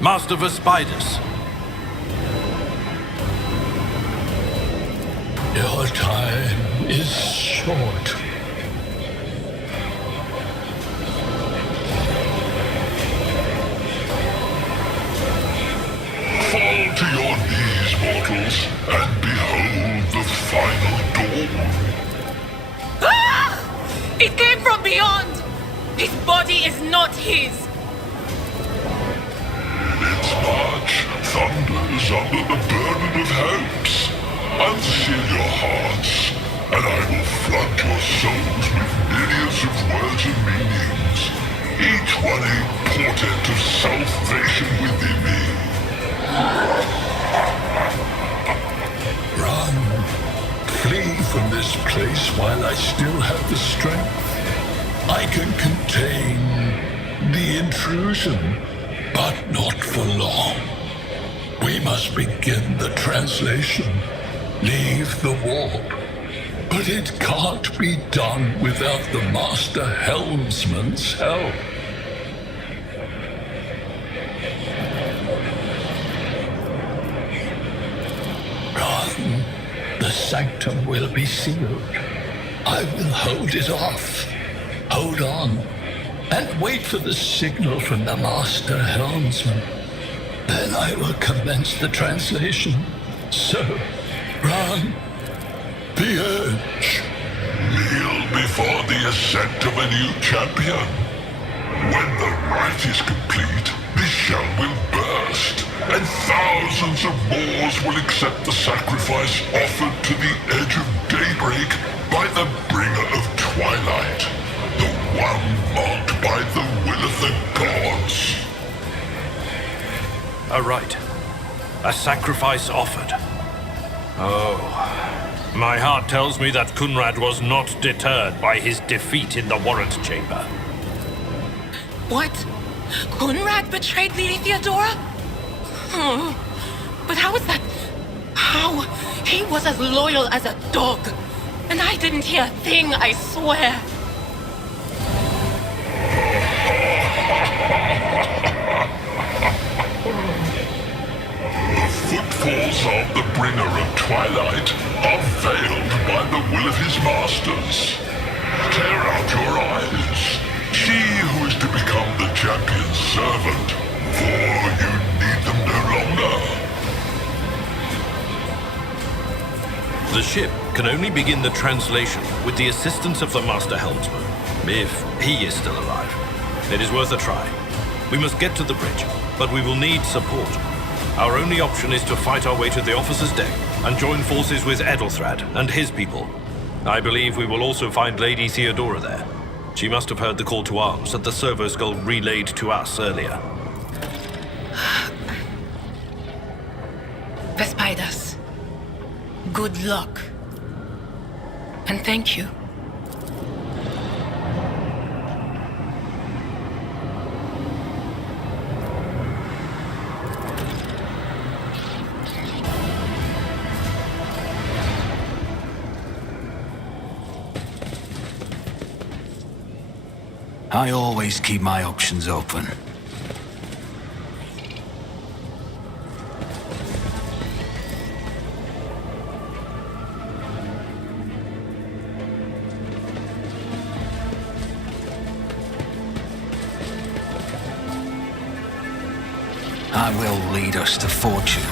Master Vespider. Your time is short. Fall to your knees, mortals, and behold the final dawn. Ah! It came from beyond! His body is not his! Its march thunders under the burden of hopes. Unseal your hearts, and I will flood your souls with myriads of words and meanings, each one a portent of salvation within me. Run. Flee from this place while I still have the strength. I can contain the intrusion, but not for long. We must begin the translation. Leave the warp. But it can't be done without the Master Helmsman's help. Run. The sanctum will be sealed. I will hold it off. Hold on. And wait for the signal from the Master Helmsman. Then I will commence the translation. So, run. The urge. Kneel before the ascent of a new champion. When the rite is complete, this shell will burst, and thousands of Moors will accept the sacrifice offered to the edge of daybreak by the bringer of twilight, the one marked by the will of the gods. A rite. A sacrifice offered. Oh, my heart tells me that Kunrad was not deterred by his defeat in the warrant chamber. What? Kunrad betrayed Lady Theodora? Oh, but how is that? How? He was as loyal as a dog. And I didn't hear a thing, I swear. The footfalls of the bringer of twilight are veiled by the will of his masters. Tear out your eyes. She who is to become the champion's servant, for you need them no longer. The ship can only begin the translation with the assistance of the Master Helmsman, if he is still alive. It is worth a try. We must get to the bridge, but we will need support. Our only option is to fight our way to the officer's deck and join forces with Edelthrad and his people. I believe we will also find Lady Theodora there. She must have heard the call to arms that the servo skull relayed to us earlier. Vespidas, good luck. And thank you. I always keep my options open. I will lead us to fortune.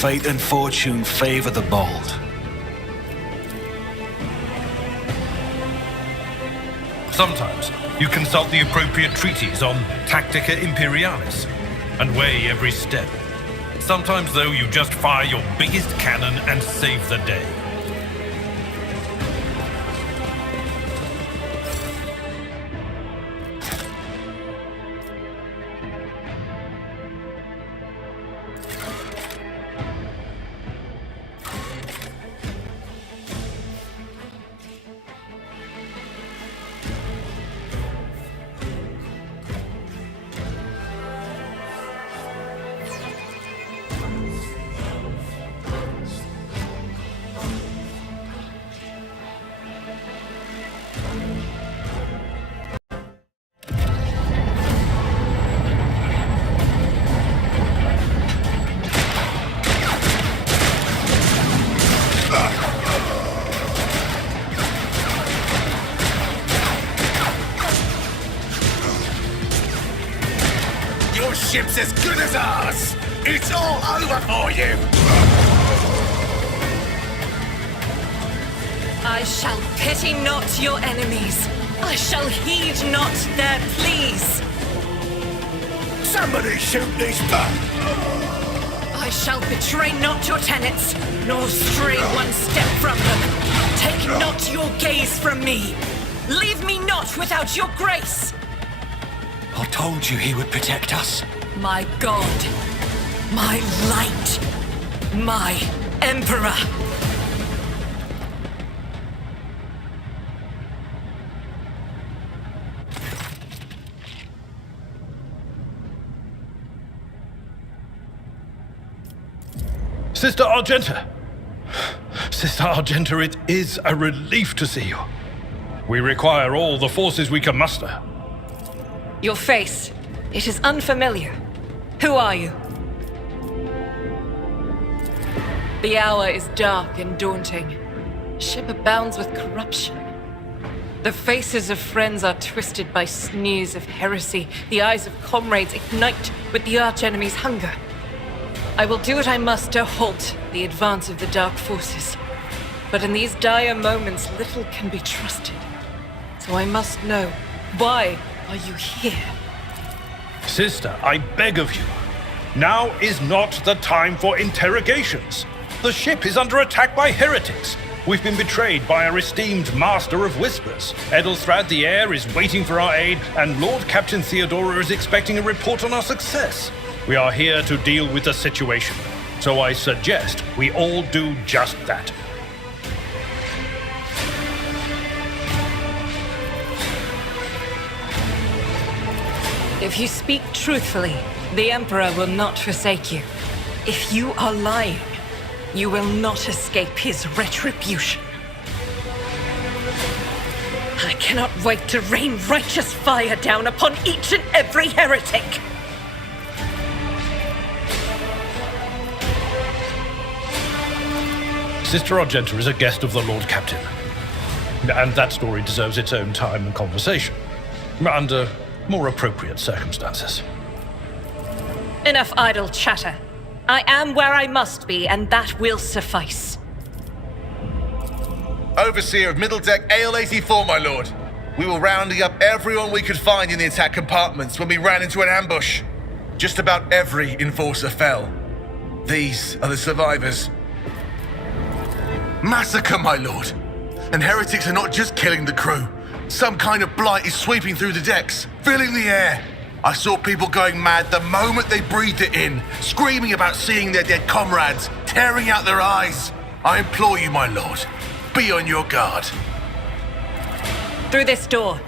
Fate and fortune favor the bold. Sometimes you consult the appropriate treaties on Tactica Imperialis and weigh every step. Sometimes, though, you just fire your biggest cannon and save the day. Your ship's as good as ours! It's all over for you! I shall pity not your enemies. I shall heed not their pleas. Somebody shoot these back! I shall betray not your tenets, nor stray one step from them. Take not your gaze from me. Leave me not without your grace. I told you he would protect us. My God, my light, my Emperor. Sister Argenta! Sister Argenta, it is a relief to see you. We require all the forces we can muster. Your face, it is unfamiliar. Who are you? The hour is dark and daunting. Ship abounds with corruption. The faces of friends are twisted by sneers of heresy. The eyes of comrades ignite with the archenemy's hunger. I will do what I must to halt the advance of the dark forces. But in these dire moments, little can be trusted. So I must know, why are you here? Sister, I beg of you. Now is not the time for interrogations. The ship is under attack by heretics. We've been betrayed by our esteemed Master of Whispers. Edelstrad the Heir is waiting for our aid, and Lord Captain Theodora is expecting a report on our success. We are here to deal with the situation, so I suggest we all do just that. If you speak truthfully, the Emperor will not forsake you. If you are lying, you will not escape his retribution. I cannot wait to rain righteous fire down upon each and every heretic. Sister Argenta is a guest of the Lord Captain, and that story deserves its own time and conversation, under more appropriate circumstances. Enough idle chatter. I am where I must be, and that will suffice. Overseer of Middle Deck AL-84, my lord. We were rounding up everyone we could find in the attack compartments when we ran into an ambush. Just about every enforcer fell. These are the survivors. Massacre, my lord. And heretics are not just killing the crew. Some kind of blight is sweeping through the decks, filling the air. I saw people going mad the moment they breathed it in, screaming about seeing their dead comrades, tearing out their eyes. I implore you, my lord, be on your guard. Through this door,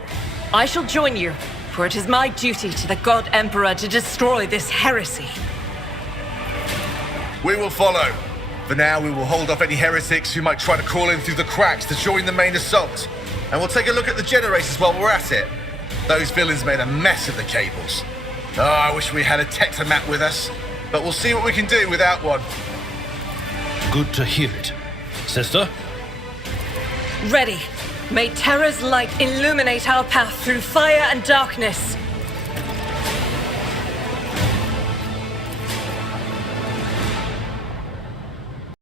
I shall join you, for it is my duty to the God Emperor to destroy this heresy. We will follow. For now, we will hold off any heretics who might try to crawl in through the cracks to join the main assault. And we'll take a look at the generators while we're at it. Those villains made a mess of the cables. Oh, I wish we had a Tectomat with us. But we'll see what we can do without one. Good to hear it. Sister? Ready. May Terra's light illuminate our path through fire and darkness.